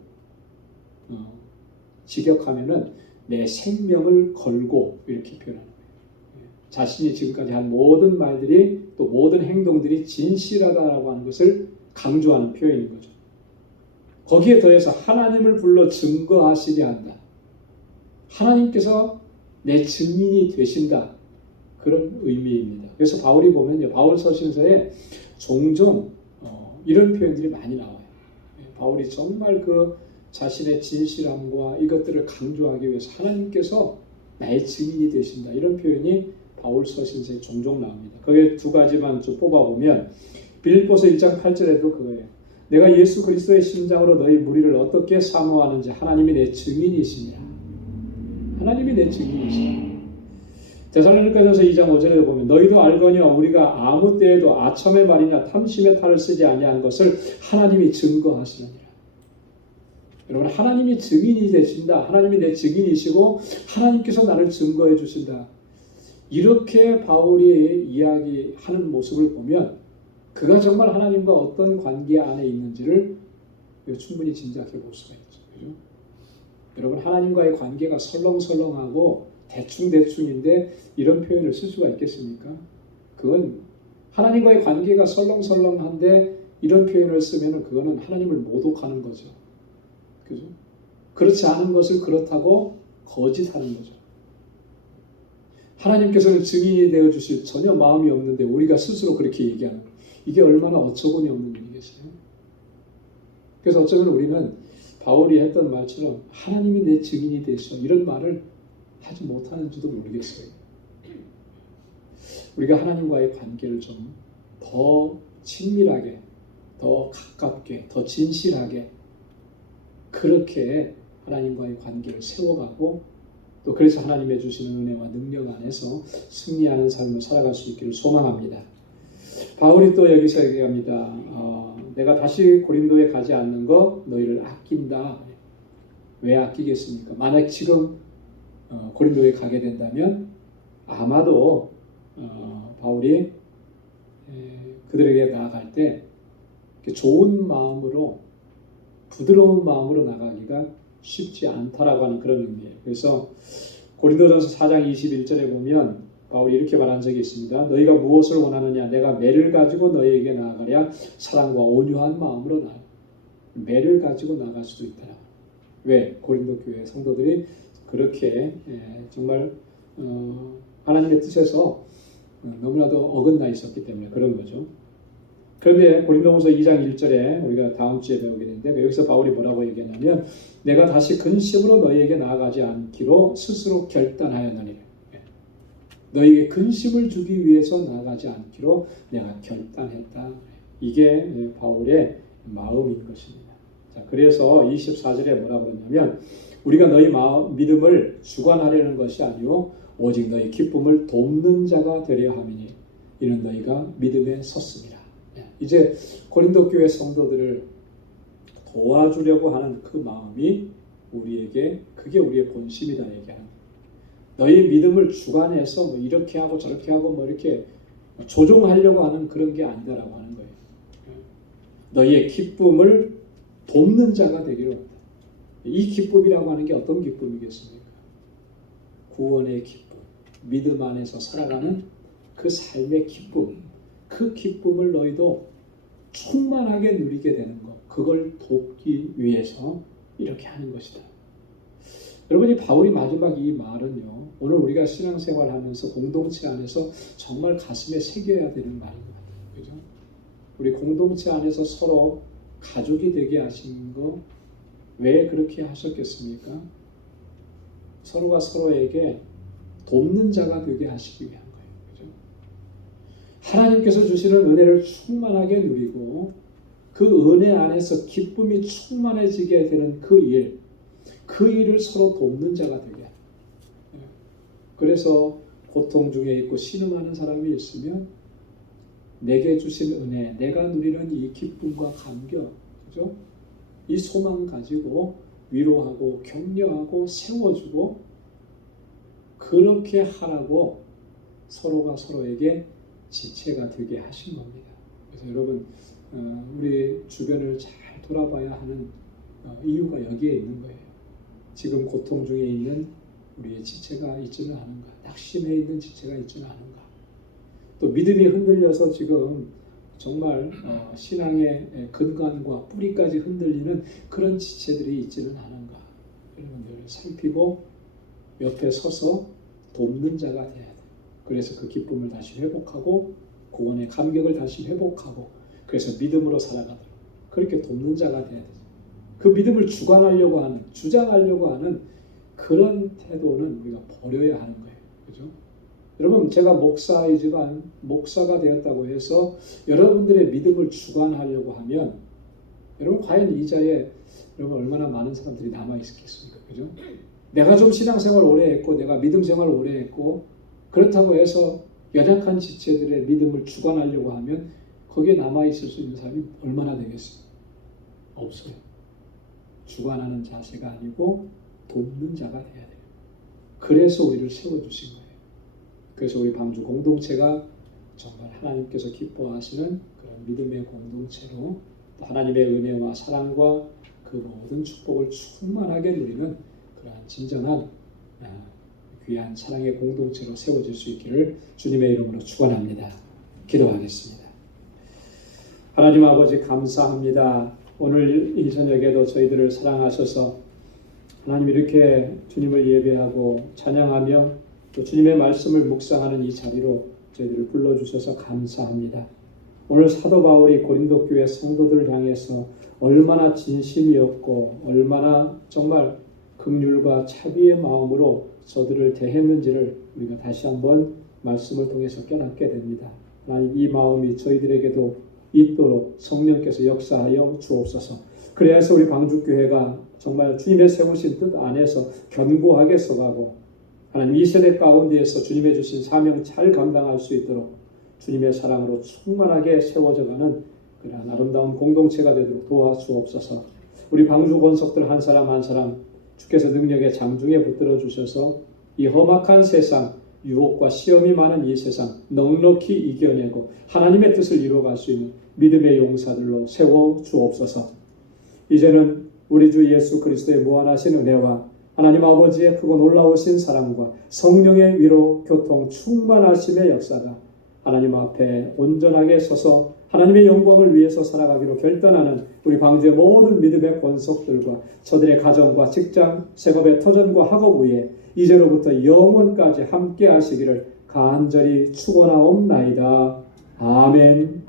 직역하면은 내 생명을 걸고 이렇게 표현하는 거예요. 자신이 지금까지 한 모든 말들이 또 모든 행동들이 진실하다라고 하는 것을 강조하는 표현인 거죠. 거기에 더해서 하나님을 불러 증거하시게 한다. 하나님께서 내 증인이 되신다. 그런 의미입니다. 그래서 바울이 보면요. 바울 서신서에 종종 이런 표현들이 많이 나와요. 바울이 정말 그 자신의 진실함과 이것들을 강조하기 위해서 하나님께서 나의 증인이 되신다. 이런 표현이 바울 서신서에 종종 나옵니다. 거기에 두 가지만 좀 뽑아보면 빌립보서 1장 8절에도 그거예요. 내가 예수 그리스도의 심장으로 너희 무리를 어떻게 사모하는지 하나님이 내 증인이시니라. 하나님이 내 증인이시라. 데살로니가전서 2장 5절에 보면 너희도 알거니와 우리가 아무 때에도 아첨의 말이냐 탐심의 탈을 쓰지 아니한 것을 하나님이 증거하시느니라. 여러분 하나님이 증인이 되신다. 하나님이 내 증인이시고 하나님께서 나를 증거해 주신다. 이렇게 바울이 이야기하는 모습을 보면 그가 정말 하나님과 어떤 관계 안에 있는지를 충분히 짐작해 볼 수가 있죠. 그죠? 여러분 하나님과의 관계가 설렁설렁하고 대충대충인데 이런 표현을 쓸 수가 있겠습니까? 그건 하나님과의 관계가 설렁설렁한데 이런 표현을 쓰면 그거는 하나님을 모독하는 거죠. 그죠? 그렇지 않은 것을 그렇다고 거짓하는 거죠. 하나님께서는 증인이 되어 주실 전혀 마음이 없는데 우리가 스스로 그렇게 얘기하는 거예요. 이게 얼마나 어처구니 없는 일이겠어요. 그래서 어쩌면 우리는 바울이 했던 말처럼 하나님이 내 증인이 되셔 이런 말을 하지 못하는지도 모르겠어요. 우리가 하나님과의 관계를 좀 더 친밀하게, 더 가깝게, 더 진실하게 그렇게 하나님과의 관계를 세워가고 또 그래서 하나님의 주시는 은혜와 능력 안에서 승리하는 삶을 살아갈 수 있기를 소망합니다. 바울이 또 여기서 얘기합니다. 내가 다시 고린도에 가지 않는 거 너희를 아낀다. 왜 아끼겠습니까? 만약 지금 고린도에 가게 된다면 아마도 바울이 그들에게 나아갈 때 좋은 마음으로 부드러운 마음으로 나가기가 쉽지 않다라고 하는 그런 의미예요. 그래서 고린도전서 4장 21절에 보면 바울이 이렇게 말한 적이 있습니다. 너희가 무엇을 원하느냐? 내가 매를 가지고 너희에게 나아가랴 사랑과 온유한 마음으로 나아가. 매를 가지고 나갈 수도 있다. 왜? 고린도 교회 성도들이 그렇게 정말 하나님의 뜻에서 너무나도 어긋나 있었기 때문에 그런 거죠. 그런데 고린도후서 2장 1절에 우리가 다음 주에 배우게 되는데 여기서 바울이 뭐라고 얘기하냐면 내가 다시 근심으로 너희에게 나아가지 않기로 스스로 결단하였느니라. 너희에게 근심을 주기 위해서 나아가지 않기로 내가 결단했다. 이게 바울의 마음인 것입니다. 자, 그래서 24절에 뭐라고 그러냐면 우리가 너희 믿음을 주관하려는 것이 아니요 오직 너희 기쁨을 돕는 자가 되려 함이니 이는 너희가 믿음에 섰습니다. 이제 고린도 교회 성도들을 도와주려고 하는 그 마음이 우리에게 그게 우리의 본심이다 얘기하는. 너희 믿음을 주관해서 뭐 이렇게 하고 저렇게 하고 뭐 이렇게 조종하려고 하는 그런 게 아니다라고 하는 거예요. 너희의 기쁨을 돕는 자가 되기를 원한다. 이 기쁨이라고 하는 게 어떤 기쁨이겠습니까? 구원의 기쁨, 믿음 안에서 살아가는 그 삶의 기쁨, 그 기쁨을 너희도 충만하게 누리게 되는 것, 그걸 돕기 위해서 이렇게 하는 것이다. 여러분이 바울이 마지막 이 말은요, 오늘 우리가 신앙생활하면서 공동체 안에서 정말 가슴에 새겨야 되는 말인 것 같아요. 그죠? 우리 공동체 안에서 서로 가족이 되게 하신 거 왜 그렇게 하셨겠습니까? 서로가 서로에게 돕는 자가 되게 하시기 위한 거예요. 그죠? 하나님께서 주시는 은혜를 충만하게 누리고 그 은혜 안에서 기쁨이 충만해지게 되는 그 일을 서로 돕는 자가 되게 합니다. 그래서 고통 중에 있고 신음하는 사람이 있으면 내게 주신 은혜, 내가 누리는 이 기쁨과 감격, 그죠? 이 소망 가지고 위로하고 격려하고 세워주고 그렇게 하라고 서로가 서로에게 지체가 되게 하신 겁니다. 그래서 여러분 우리 주변을 잘 돌아봐야 하는 이유가 여기에 있는 거예요. 지금 고통 중에 있는 우리의 지체가 있지는 않은가? 낙심해 있는 지체가 있지는 않은가? 또 믿음이 흔들려서 지금 정말 신앙의 근간과 뿌리까지 흔들리는 그런 지체들이 있지는 않은가? 여러분들 살피고 옆에 서서 돕는 자가 돼야 돼요. 그래서 그 기쁨을 다시 회복하고 구원의 감격을 다시 회복하고 그래서 믿음으로 살아가도록 그렇게 돕는 자가 돼야 되죠. 그 믿음을 주관하려고 하는, 주장하려고 하는 그런 태도는 우리가 버려야 하는 거예요. 그죠? 여러분, 제가 목사이지만 목사가 되었다고 해서 여러분들의 믿음을 주관하려고 하면 여러분 과연 이 자리에 여러분 얼마나 많은 사람들이 남아 있겠습니까? 그죠? 내가 좀 신앙생활 오래 했고 내가 믿음 생활 오래 했고 그렇다고 해서 연약한 지체들의 믿음을 주관하려고 하면 거기에 남아 있을 수 있는 사람이 얼마나 되겠어요? 없어요. 주관하는 자세가 아니고 돕는 자가 돼야 돼요. 그래서 우리를 세워주신 거예요. 그래서 우리 방주 공동체가 정말 하나님께서 기뻐하시는 그런 믿음의 공동체로 또 하나님의 은혜와 사랑과 그 모든 축복을 충만하게 누리는 그러한 진정한 귀한 사랑의 공동체로 세워질 수 있기를 주님의 이름으로 축원합니다. 기도하겠습니다. 하나님 아버지 감사합니다. 오늘 이 저녁에도 저희들을 사랑하셔서 하나님 이렇게 주님을 예배하고 찬양하며 또 주님의 말씀을 묵상하는 이 자리로 저희들을 불러주셔서 감사합니다. 오늘 사도 바울이 고린도 교회 성도들을 향해서 얼마나 진심이었고 얼마나 정말 긍휼과 자비의 마음으로 저들을 대했는지를 우리가 다시 한번 말씀을 통해서 깨닫게 됩니다. 하나님 이 마음이 저희들에게도 있도록 성령께서 역사하여 주옵소서. 그래서 우리 방주교회가 정말 주님의 세우신 뜻 안에서 견고하게 서가고 하나님 이 세대 가운데에서 주님의 주신 사명 잘 감당할 수 있도록 주님의 사랑으로 충만하게 세워져가는 그러한 아름다운 공동체가 되도록 도와주옵소서. 우리 방주 권속들 한 사람 한 사람 주께서 능력의 장중에 붙들어 주셔서 이 험악한 세상 유혹과 시험이 많은 이 세상 넉넉히 이겨내고 하나님의 뜻을 이루어갈 수 있는 믿음의 용사들로 세워 주옵소서. 이제는 우리 주 예수 그리스도의 무한하신 은혜와 하나님 아버지의 크고 놀라우신 사랑과 성령의 위로 교통 충만하심의 역사가 하나님 앞에 온전하게 서서 하나님의 영광을 위해서 살아가기로 결단하는 우리 방주의 모든 믿음의 권속들과 저들의 가정과 직장, 생업의 터전과 학업 위에 이제로부터 영원까지 함께 하시기를 간절히 축원하옵나이다. 아멘.